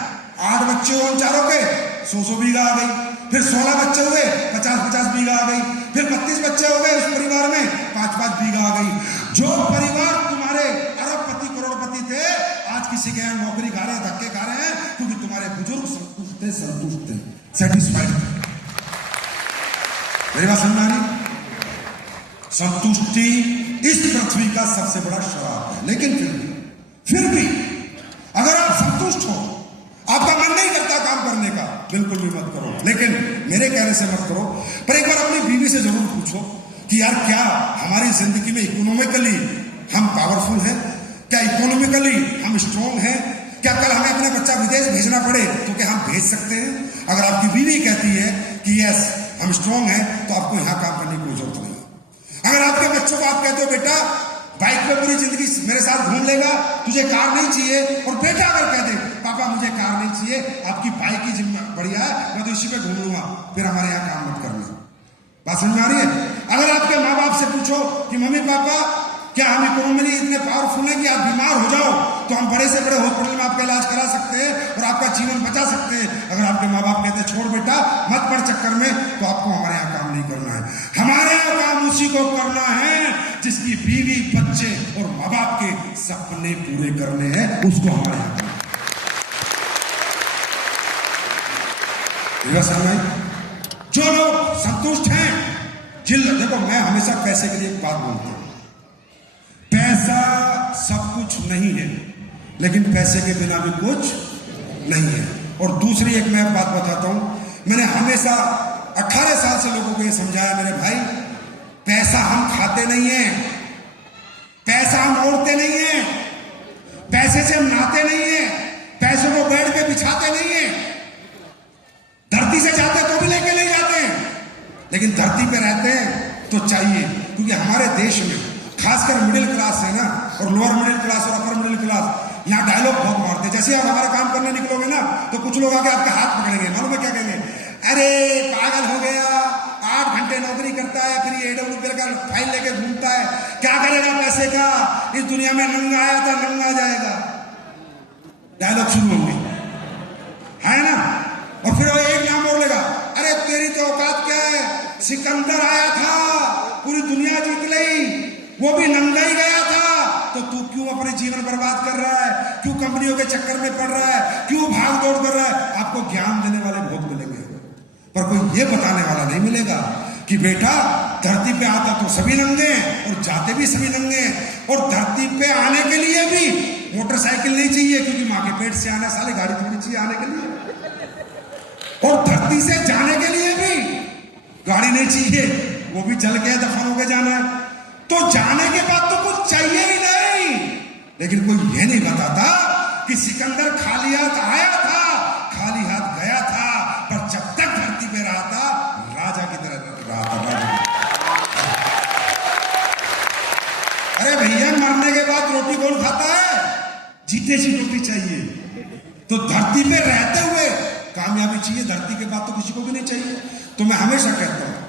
8 बच्चे हुए उन चारों के, 100 बीघा आ गई, फिर 16 बच्चे हुए 50 बीघा आ गई, फिर 32 बच्चे हो गए उस परिवार में 5 बीघा आ गई। जो परिवार तुम्हारे अरबपति करोड़पति थे आज किसी के यहाँ नौकरी खा रहे हैं, धक्के खा रहे हैं, क्योंकि तुम्हारे बुजुर्ग संतुष्ट थे, सेटिस्फाइड थे। मेरी बात समझ में आ रही? संतुष्टि इस पृथ्वी का सबसे बड़ा श्राप है। लेकिन फिर भी अगर आप संतुष्ट हो, आपका मन नहीं करता काम करने का, बिल्कुल भी मत करो। लेकिन मेरे कहने से मत करो, पर एक बार अपनी बीवी से जरूर पूछो कि यार क्या हमारी जिंदगी में इकोनॉमिकली हम पावरफुल हैं? क्या इकोनॉमिकली हम स्ट्रांग हैं? क्या कल हमें अपना बच्चा विदेश भेजना पड़े तो क्या हम भेज सकते हैं? अगर आपकी बीवी कहती है कि यस हम स्ट्रांग हैं, तो आपको यहां काम करने की कोई जरूरत नहीं है। अगर आपके बच्चों को आप कहते हो बेटा बाइक पे पूरी जिंदगी मेरे साथ घूम लेगा, तुझे कार नहीं चाहिए, और बेटा अगर कह दे पापा मुझे कार नहीं चाहिए, आपकी बाइक की जिम्मा बढ़िया है, मैं तो इसी पे घूम लूंगा, फिर हमारे यहाँ काम मत करना। बात समझ में आ रही है? अगर आपके माँ बाप से पूछो कि मम्मी पापा क्या हम इकोनॉमिकली इतने पावरफुल हैं कि आप बीमार हो जाओ तो हम बड़े से बड़े हॉस्पिटल में आपका इलाज करा सकते हैं और आपका जीवन बचा सकते हैं, अगर आपके माँ बाप कहते छोड़ बेटा मत पड़ चक्कर में, तो आपको हमारे यहाँ काम नहीं करना है। हमारे यहाँ काम उसी को करना है जिसकी बीवी बच्चे और माँ बाप के सपने पूरे करने हैं, उसको हमारे यहाँ करना है। जो लोग संतुष्ट हैं, देखो मैं हमेशा पैसे के लिए एक बात बोलता हूं, पैसा सब कुछ नहीं है, लेकिन पैसे के बिना भी कुछ नहीं है। और दूसरी एक मैं बात बताता हूं, मैंने हमेशा 18 साल से लोगों को ये समझाया मेरे भाई, पैसा हम खाते नहीं हैं, पैसा हम ओढ़ते नहीं हैं, पैसे से हम नहाते नहीं हैं, पैसे को बेड पे बिछाते नहीं हैं, धरती से जाते तो भी लेके नहीं जाते हैं, लेकिन धरती पे रहते हैं तो चाहिए। क्योंकि हमारे देश में खासकर मिडिल क्लास है ना, और लोअर मिडिल क्लास और अपर मिडिल क्लास, यहाँ डायलॉग बहुत मारते हैं। जैसे आप हमारा काम करने निकलोगे ना, तो कुछ लोग आके आपके हाथ पकड़ेंगे, मालूम है क्या कहेंगे? अरे पागल हो गया, 8 घंटे नौकरी करता है, फिर ये AWP का फाइल लेके घूमता है, क्या करेगा पैसे का? इस दुनिया में नंगा आया था नंगा जाएगा, डायलॉग शुरू होंगे, है ना? और फिर वो एक नाम बोल लेगा, अरे तेरी तो औकात क्या है, सिकंदर आया था पूरी दुनिया जीत ली, वो भी नंगा ही गया था, तो तू क्यों अपने जीवन बर्बाद कर रहा है? क्यों कंपनियों के चक्कर में पड़ रहा है? क्यों भाग दौड़ कर रहा है? आपको ज्ञान देने वाले बहुत मिलेंगे, पर कोई ये बताने वाला नहीं मिलेगा कि बेटा धरती पे आता तो सभी नंगे हैं और जाते भी सभी नंगे हैं, और धरती पे आने के लिए भी मोटरसाइकिल नहीं चाहिए, क्योंकि माँ के पेट से आना साले गाड़ी थोड़ी चाहिए आने के लिए, और धरती से जाने के लिए भी गाड़ी नहीं चाहिए, वो भी जल के दफन होके जाना है। तो जाने के बाद तो कुछ चाहिए ही नहीं, लेकिन कोई ये नहीं बताता कि सिकंदर खाली हाथ आया था, खाली हाथ गया था, पर जब तक धरती पे रहा था राजा की तरह रहा था, राजा। अरे भैया मरने के बाद रोटी कौन खाता है? जीते जी रोटी चाहिए। तो धरती पे रहते हुए कामयाबी चाहिए, धरती के बाद तो किसी को भी नहीं चाहिए। तो मैं हमेशा कहता हूं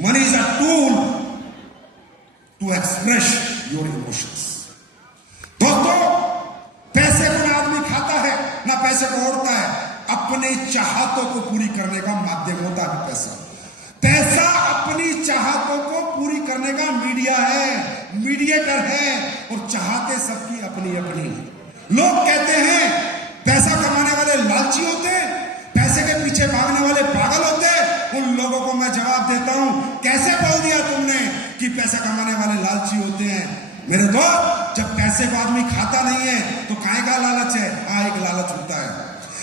money is a tool to express your emotions. दोस्तों पैसे को ना आदमी खाता है ना पैसे को ओढ़ता है, अपने चाहतों को पूरी करने का माध्यम होता है पैसा। पैसा अपनी चाहतों को पूरी करने का मीडिया है, मीडिएटर है, और चाहते सबकी अपनी अपनी। लोग कहते हैं पैसा कमाने वाले लालची होते हैं, पैसे के पीछे भागने वाले पागल होते हैं। उन लोगों को मैं जवाब देता हूं, कैसे बोल दिया तुमने कि पैसा कमाने वाले लालची होते हैं? मेरे दोस्त, जब पैसे को आदमी खाता नहीं है तो काहे का लालच है? हाँ, एक लालच होता है।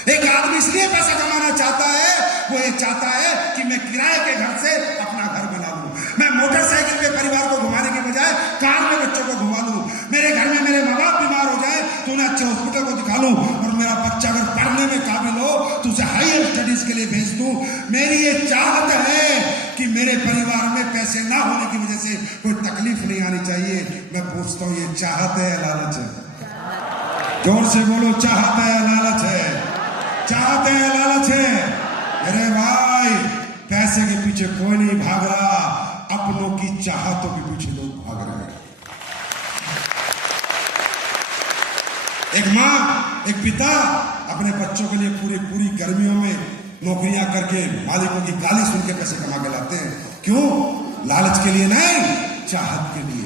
एक आदमी इसलिए पैसा कमाना चाहता है, वो ये चाहता है कि मैं किराए के घर से अपना घर बना लूं, मैं मोटरसाइकिल पे परिवार को घुमाने के बजाय कार में बच्चों को घुमा लूं, मेरे घर में मेरे माँ बाप बीमार हो जाए तो उन्हें अच्छे हॉस्पिटल को दिखा लूं, और मेरा बच्चा अगर पढ़ने में काबिल हो तो उसे हायर स्टडीज के लिए भेज दूं। मेरी ये चाहत है कि मेरे परिवार में पैसे ना होने की वजह से कोई तकलीफ नहीं आनी चाहिए। मैं पूछता हूं, ये चाहत है या लालच है? जोर से बोलो, चाहत है या लालच है? चाहत है या लालच है? अरे भाई, पैसे के पीछे कोई नहीं भाग रहा, अपनों की चाहतों के पीछे लोग भाग रहे हैं। एक माँ, एक पिता अपने बच्चों के लिए पूरी पूरी गर्मियों में नौकरियां करके मालिकों की गाली सुन के पैसे कमा के लाते हैं। क्यों? लालच के लिए नहीं, चाहत के लिए,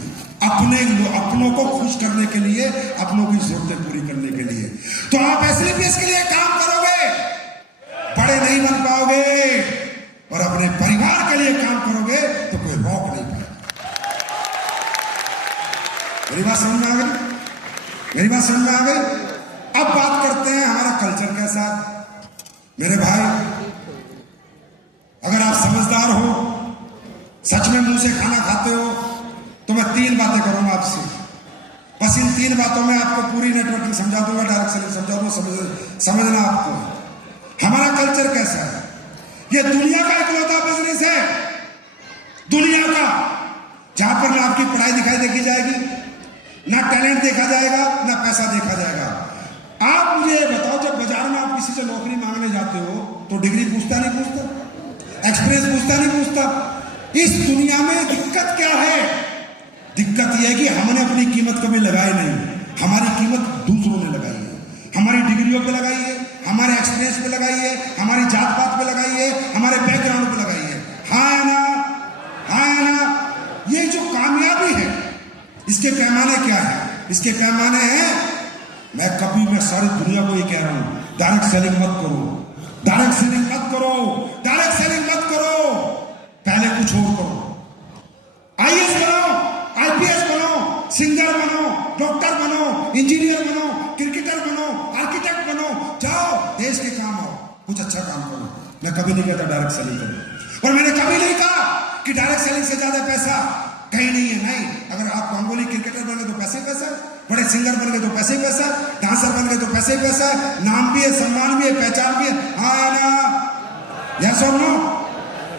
अपनों को खुश करने के लिए, अपनों की जरूरतें पूरी करने के लिए। तो आप एसएलपीएस के लिए काम करोगे, बड़े नहीं बन पाओगे, और अपने परिवार के लिए काम करोगे तो कोई रोक नहीं पाएगा। मेरी बात समझ में आ गई? मेरी बात समझ में आ गई? अब बात करते हैं हमारा कल्चर कैसा। मेरे भाई, अगर आप समझदार हो, सच में मुंह से खाना खाते हो, तो मैं 3 बातें करूंगा आपसे। बस इन 3 बातों में आपको पूरी नेटवर्किंग समझा दूंगा, डायरेक्ट सेलिंग समझा दूंगा। समझना आपको हमारा कल्चर कैसा है। ये दुनिया का इकलौता बिजनेस है, दुनिया का, जहां पर ना आपकी पढ़ाई दिखाई देखी जाएगी, ना टैलेंट देखा जाएगा, ना पैसा देखा जाएगा। आप मुझे बताओ, जब बाजार में आप किसी से नौकरी मांगने जाते हो तो डिग्री पूछता नहीं पूछता, एक्सपीरियंस पूछता नहीं पूछता। इस दुनिया में दिक्कत क्या है? दिक्कत यह है कि हमने अपनी कीमत कभी लगाई नहीं। हमारी कीमत दूसरों ने लगाई है, हमारी डिग्रियों पे लगाई है, हमारे एक्सपीरियंस पे लगाई है, हमारी जात पात पे लगाई है, हमारे बैकग्राउंड पे लगाई है। हाँ है ना? हाँ है ना? ये जो कामयाबी है, इसके पैमाने क्या है? इसके पैमाने हैं, मैं सारी दुनिया को ये कह रहा हूं, डायरेक्ट सेलिंग मत करो, डायरेक्ट सेलिंग मत करो, डायरेक्ट सेलिंग मत करो, पहले कुछ और करो। आईएएस बनो, आईपीएस बनो, सिंगर बनो, डॉक्टर बनो, इंजीनियर बनो, क्रिकेटर बनो, आर्किटेक्ट बनो, जाओ देश के काम आओ, कुछ अच्छा काम करो। मैं कभी नहीं कहता डायरेक्ट सेलिंग करो, और मैंने कभी नहीं कहा कि डायरेक्ट सेलिंग से ज्यादा पैसा कहीं नहीं है। नहीं, अगर आप मामूली क्रिकेटर बन गए तो पैसे ही पैसा, बड़े सिंगर बन गए तो पैसे ही पैसा, डांसर बन गए तो पैसे ही पैसा, नाम भी है, सम्मान भी है, पहचान भी है। हाँ ना? यस और नो?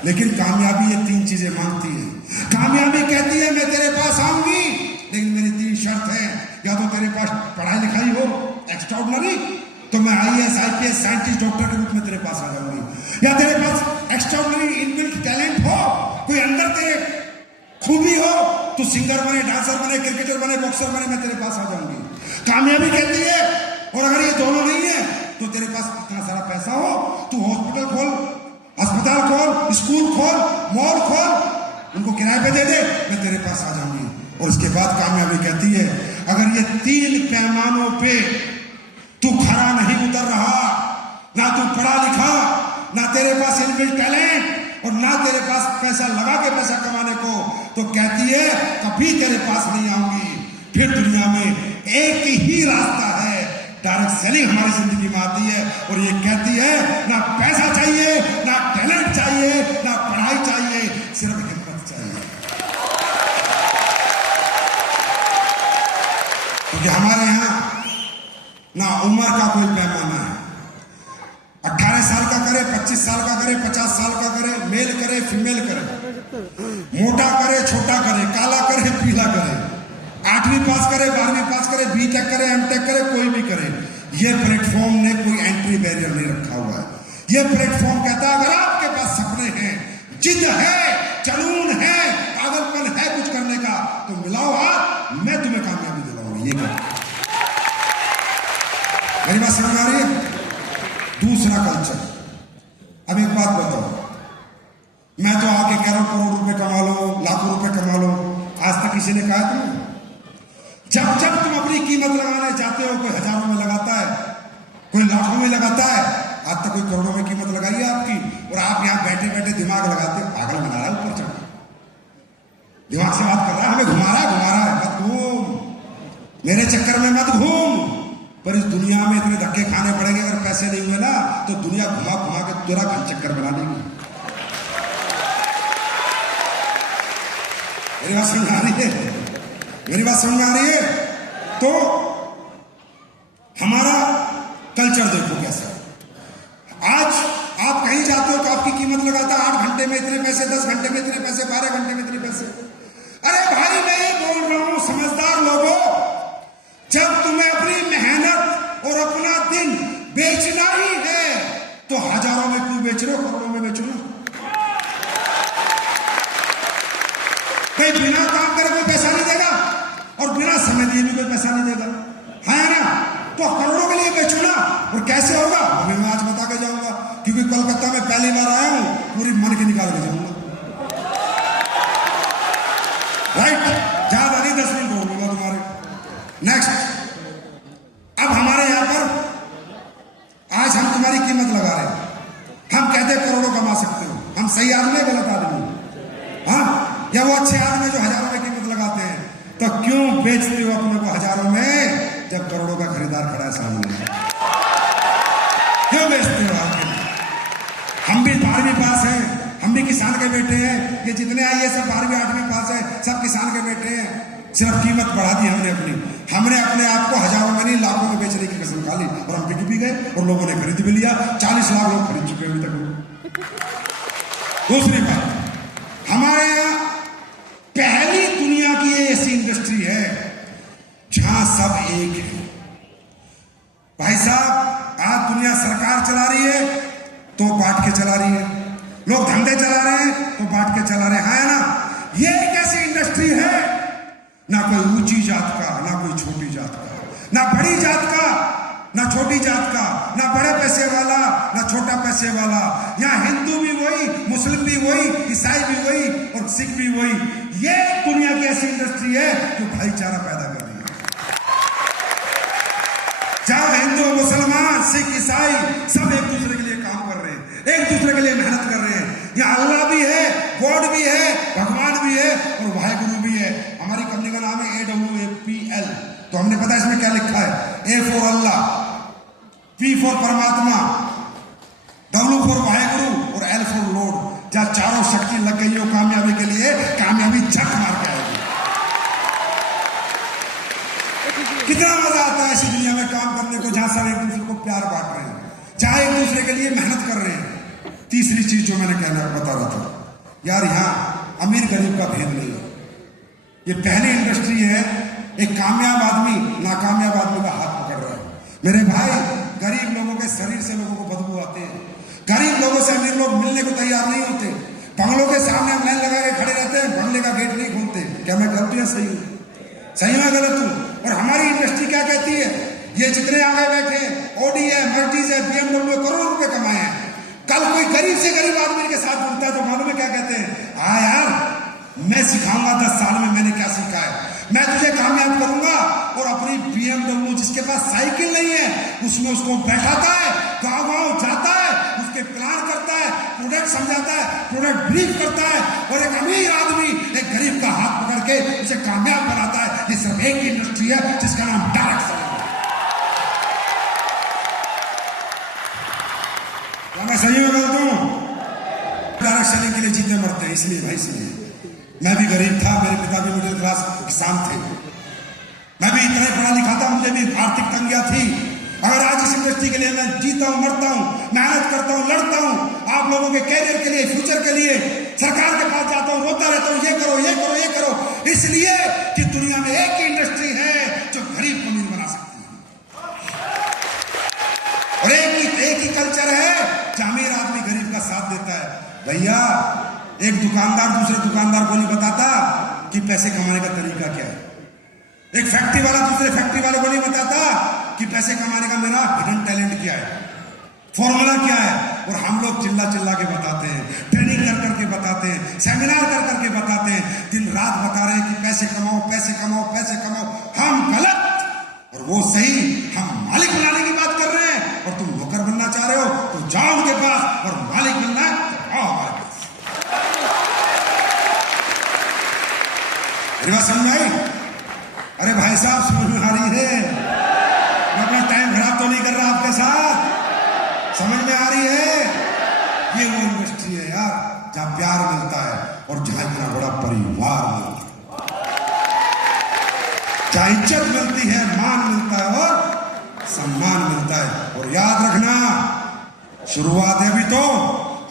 लेकिन कामयाबी ये 3 चीजें मांगती है। कामयाबी कहती है मैं तेरे पास आऊंगी, लेकिन मेरी 3 शर्त है। या तो तेरे पास पढ़ाई लिखाई हो एक्स्ट्राऑर्डिनरी, तो मैं आईएएस, आईपीएस, साइंटिस्ट, डॉक्टर के रूप में तेरे पास आ जाऊंगी। या तेरे पास एक्स्ट्राऑर्डिनरी इनबिल्ट टैलेंट हो, कोई अंदर तेरे खूबी हो, तू सिंगर बने, डांसर बने, क्रिकेटर बने, बॉक्सर बने, मैं तेरे पास आ जाऊंगी। कामयाबी कहती है। और अगर ये दोनों नहीं है तो तेरे पास इतना सारा पैसा हो, तू हॉस्पिटल खोल, अस्पताल खोल, स्कूल खोल, मॉल खोल, उनको किराए पे दे दे, मैं तेरे पास आ जाऊंगी। और उसके बाद कामयाबी कहती है, अगर ये 3 पैमानों पे तू खरा नहीं उतर रहा, ना तू पढ़ा लिखा, ना तेरे पास इनबिल्ट टैलेंट, और ना तेरे पास पैसा लगा के पैसा कमाने को, तो कहती है कभी तेरे पास नहीं आऊंगी। फिर दुनिया में एक ही रास्ता है, डायरेक्ट सेलिंग हमारी जिंदगी में आती है, और ये कहती है ना पैसा चाहिए, ना टैलेंट चाहिए, ना पढ़ाई चाहिए, सिर्फ हिम्मत चाहिए। क्योंकि हमारे यहां ना उम्र का कोई पैमाना है। 18 साल का करे, 25 साल का करे, 50 साल का करे, मेल करे, फीमेल करे, मोटा करे, छोटा करे, काला करे, पीला करे, 8वीं पास करे, 12वीं पास करे, बीटेक करे, एमटेक करे, कोई भी करे। ये प्लेटफॉर्म ने कोई एंट्री बैरियर नहीं रखा हुआ है। ये प्लेटफॉर्म कहता है अगर आपके पास सपने हैं, जिद है, जुनून है, पागलपन है कुछ करने का, तो मिलाओ हाथ, मैं तुम्हें कामयाबी दिलाऊंगा। ये क्या? मेरी बात समझ आ रही है? दूसरा कल्चर। अब एक बात बताओ, मैं तो आके कह रहा हूं करोड़ रुपए कमा लो, लाखों रुपए कमा लो, आज तक किसी ने कहा तुम्हें? जब जब तुम अपनी कीमत लगाने चाहते हो, कोई हजारों में लगाता है, कोई लाखों में लगाता है, आज तक कोई करोड़ों में कीमत लगाई है आपकी, और आप यहां बैठे बैठे दिमाग लगाते, पागल बना रहा है, ऊपर चढ़ दिमाग से बात कर रहा है, हमें घुमा रहा है, मत घूम, मेरे चक्कर में मत घूम। पर इस दुनिया में इतने धक्के खाने पड़ेंगे, अगर पैसे नहीं हुए ना तो दुनिया घुमा घुमा के तेरा घर चक्कर बना देगी। मेरी बात समझ आ रही है? मेरी बात समझ आ रही है? तो हमारा कल्चर देखो कैसा है। आज आप कहीं जाते हो तो आपकी कीमत लगाता है 8 घंटे में इतने पैसे, 10 घंटे में इतने पैसे, 12 घंटे में इतने पैसे। अरे भाई मैं ये बोल रहा हूं समझदार लोगों, जब तुम्हें अपनी मेहनत और अपना दिन बेचना ही है तो हजारों में क्यों बेच रहे हो, करोड़ों में बेचो ना। कहीं बिना काम करे कोई पैसा नहीं देगा, और बिना समय दिए भी कोई पैसा नहीं देगा, है ना? तो करोड़ों के लिए बेचो ना। और कैसे होगा अभी मैं आज बता के जाऊंगा, क्योंकि कोलकाता में पहली बार आया हूं, पूरी मन के निकाल के जाऊंगा। राइट, ज्यादा नहीं 10 मिनट बोलूंगा तुम्हारे। नेक्स्ट, अब हमारे यहां पर आज हम तुम्हारी कीमत लगा रहे हैं, हम कहते हैं करोड़ों कमा सकते हो, हम सही आदमी गलत आदमी? हाँ, या वो अच्छे आदमी जो हजारों में कीमत लगाते हैं? तो क्यों बेचते हो अपने को हजारों में जब करोड़ों का खरीदार खड़ा है सामने? क्यों बेचते हो आगे? हम भी 12वीं पास हैं, हम भी किसान के बेटे हैं, ये जितने आए सब 12वीं 8वीं पास है, सब किसान के बेटे हैं। सिर्फ कीमत बढ़ा दी हमने अपने आप को हजारों में नहीं लाखों में बेचने की कसम खा ली, और हम बिक भी गए और लोगों ने खरीद भी लिया। 40 लाख लोग खरीद चुके अभी तक। दूसरी बात, हमारे यहां पहली दुनिया की ऐसी इंडस्ट्री है जहां सब एक है। भाई साहब, आज दुनिया सरकार चला रही है तो बांट के चला रही है, लोग धंधे चला रहे हैं तो बांट के चला रहे हैं, है ना? ये एक ऐसी इंडस्ट्री है, ना कोई ऊंची जात का, ना कोई छोटी जात का, ना बड़ी जात का, ना छोटी जात का, ना बड़े पैसे वाला, ना छोटा पैसे वाला। यहाँ हिंदू भी वही, मुस्लिम भी वही, ईसाई भी वही और सिख भी वही। ये दुनिया की ऐसी इंडस्ट्री है जो भाईचारा पैदा कर रही है, जहां हिंदू, मुसलमान, सिख, ईसाई सब एक दूसरे के लिए काम कर रहे हैं, एक दूसरे के लिए मेहनत कर रहे हैं। यहाँ अल्लाह भी है, गॉड भी है, भगवान भी है और वाहेगुरु भी है। हमारी कंपनी का नाम है AWAPL, तो हमने पता इसमें क्या लिखा है? A for Allah, P for परमात्मा, W फॉर वाहेगुरु और L फॉर लॉर्ड। जहां चारों शक्ति लग गई हो कामयाबी के लिए, कामयाबी झक मार के आएगी। कितना मजा आता है ऐसी दुनिया में काम करने को, जहां सब एक दूसरे को प्यार बांट रहे हैं, जहां एक दूसरे के लिए मेहनत कर रहे हैं। तीसरी चीज जो मैंने कहना बता रहा था, यार यहां अमीर गरीब का भेद नहीं है। ये पहली इंडस्ट्री है, एक कामयाब आदमी नाकामयाब आदमी का हाथ पकड़ रहा है। मेरे भाई, गरीब लोगों के शरीर से लोगों को बदबू आते हैं, गरीब लोगों से अमीर लोग मिलने को तैयार नहीं होते, बंगलों के सामने हम लाइन लगा के खड़े रहते हैं, बंगले का गेट नहीं खोलते। क्या मैं गलत हूं या सही हूं? सही में गलत हूं? और हमारी इंडस्ट्री क्या कहती है? ये जितने आगे बैठे, ऑडी है, मर्सिडीज है, BMW, करोड़ों रुपए कमाए हैं, कल कोई गरीब से गरीब आदमी के साथ जुड़ता है तो मालूम है क्या कहते हैं? हाँ यार, मैं सिखाऊंगा 10 साल में मैंने क्या सीखा है, मैं तुझे कामयाब करूंगा। और अपनी BMW जिसके पास साइकिल नहीं है, उसमें उसको बैठाता है, गाँव-गाँव जाता है, उसके प्लान करता है, प्रोडक्ट समझाता है, प्रोडक्ट ब्रीफ करता है, और एक अमीर आदमी एक गरीब का हाथ पकड़ के उसे कामयाब बनाता है। ये सिर्फ एक इंडस्ट्री है जिसका नाम डायरेक्शन है। मैं सही में गलत हूं? डायरेक्शन के लिए जीते मरते हैं, इसलिए भाई, इसलिए मैं भी गरीब था, मेरे पिता भी मिडिल क्लास किसान थे, मैं भी इतना पढ़ा लिखा था, मुझे भी आर्थिक तंगियां थी। अगर आज इस इंडस्ट्री के लिए मैं जीता हूं, मरता हूं, मेहनत करता हूं, लड़ता हूं, आप लोगों के कैरियर के लिए, फ्यूचर के लिए, सरकार के पास जाता हूं, रोता रहता हूं, ये करो, ये करो, ये करो, इसलिए कि दुनिया में एक ही इंडस्ट्री है जो गरीब को अमीर बना सकती है, और एक ही कल्चर है जहां अमीर आदमी गरीब का साथ देता है। भैया, एक दुकानदार दूसरे दुकानदार को नहीं बताता कि पैसे कमाने का तरीका क्या है, एक फैक्ट्री वाला दूसरे फैक्ट्री वाले को नहीं बताता कि पैसे कमाने का मेरा हिडन टैलेंट क्या है, फॉर्मूला क्या है। और हम लोग चिल्ला चिल्ला के बताते हैं, ट्रेनिंग कर करके बताते हैं, सेमिनार कर करके बताते हैं, दिन रात बता रहे हैं कि पैसे कमाओ, पैसे कमाओ, पैसे कमाओ। हम गलत और वो सही, हम मालिक बनाने की बात कर रहे हैं और तुम नौकर बनना चाह रहे हो, तो जाओ उनके पास, और मालिक बनना है तो आओ हमारे पास। मेरी बात समझ आई? अरे भाई साहब, समझ में आ रही है? मैं अपना टाइम खराब तो नहीं कर रहा आपके साथ, समझ में आ रही है? ये वो इंडस्ट्री है यार जहां प्यार मिलता है और जहां इतना बड़ा परिवार मिलता है, जहां इज्जत मिलती है, मान मिलता है और सम्मान मिलता है। और याद रखना, शुरुआत है अभी तो,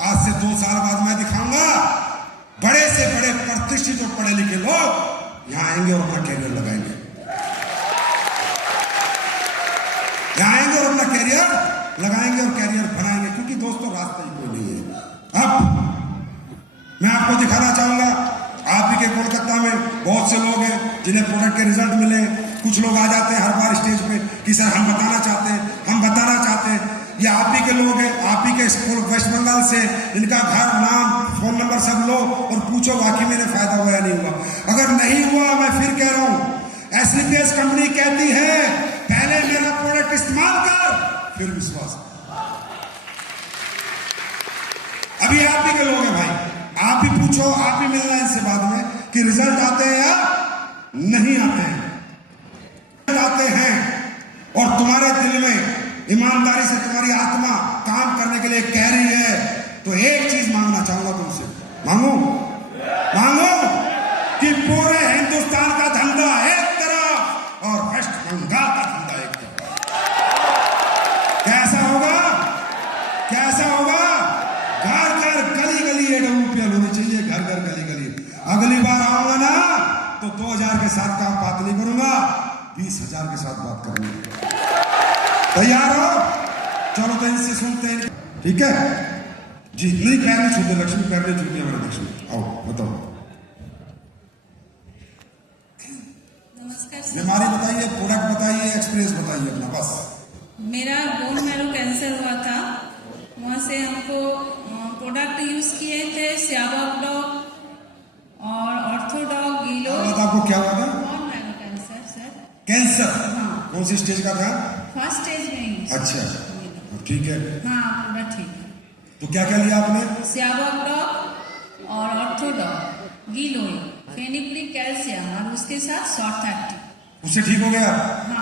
आज से 2 साल बाद मैं दिखाऊंगा बड़े से बड़े प्रतिष्ठित और पढ़े लिखे लोग यहां आएंगे और अपना कैरियर लगाएंगे, यहां आएंगे और अपना कैरियर लगाएंगे और कैरियर बनाएंगे, क्योंकि दोस्तों रास्ता ही कोई नहीं है। अब मैं आपको दिखाना चाहूंगा, आप भी के कोलकाता में बहुत से लोग हैं जिन्हें प्रोडक्ट के रिजल्ट मिले, कुछ लोग आ जाते हैं हर बार स्टेज पे कि सर हम बताना चाहते हैं, हम बताना चाहते हैं। ये आप ही के लोग हैं, आप ही के वेस्ट बंगाल से, इनका घर, नाम, फोन नंबर सब लो और पूछो वाकई मेरे फायदा हुआ या नहीं हुआ। अगर नहीं हुआ, मैं फिर कह रहा हूं, एसलीपीएस कंपनी कहती है पहले मेरा प्रोडक्ट इस्तेमाल कर फिर विश्वास। अभी आप ही के लोग हैं भाई, आप ही पूछो, आप ही मिलना इनसे बाद में कि रिजल्ट आते हैं या नहीं आते हैं। आते हैं और तुम्हारे दिल में ईमानदारी से तुम्हारी आत्मा काम करने के लिए कह रही है, तो एक चीज मांगना चाहूंगा तुमसे। मांगो मांगो कि पूरे हिंदुस्तान का धंधा एक तरफ और वेस्ट बंगाल का धंधा एक तरफ। कैसा होगा? कैसा होगा? घर घर गली गली एडब्ल्यूपीएल होनी चाहिए, घर घर गली गली। अगली बार आऊंगा ना तो 2000 के साथ का बात नहीं करूंगा, 20,000 के साथ बात करूंगा। तैयार हो? चलो तो इनसे सुनते हैं, ठीक है जी। नहीं, पैर नहीं छूते लक्ष्मी, पैर नहीं छूती हमारे लक्ष्मी। आओ बताओ। नमस्कार सर। बीमारी बताइए, प्रोडक्ट बताइए, एक्सपीरियंस बताइए अपना बस। मेरा बोन मैरो कैंसर हुआ था, वहाँ से हमको प्रोडक्ट यूज किए थे, स्याबक डॉग और ऑर्थोडॉग, गीलो। आपको क्या हुआ था? Bone marrow cancer sir. Cancer? हाँ। कौन सी स्टेज का था? फर्स्ट स्टेज में। अच्छा, ठीक है। हाँ, पूरा ठीक है। तो क्या क्या लिया आपने? स्याबक डॉग और ऑर्थोडॉग, गीलोई, फेनिक्लिक कैल्शियम और उसके साथ शॉर्ट एक्टिव। उससे ठीक हो गया? हाँ।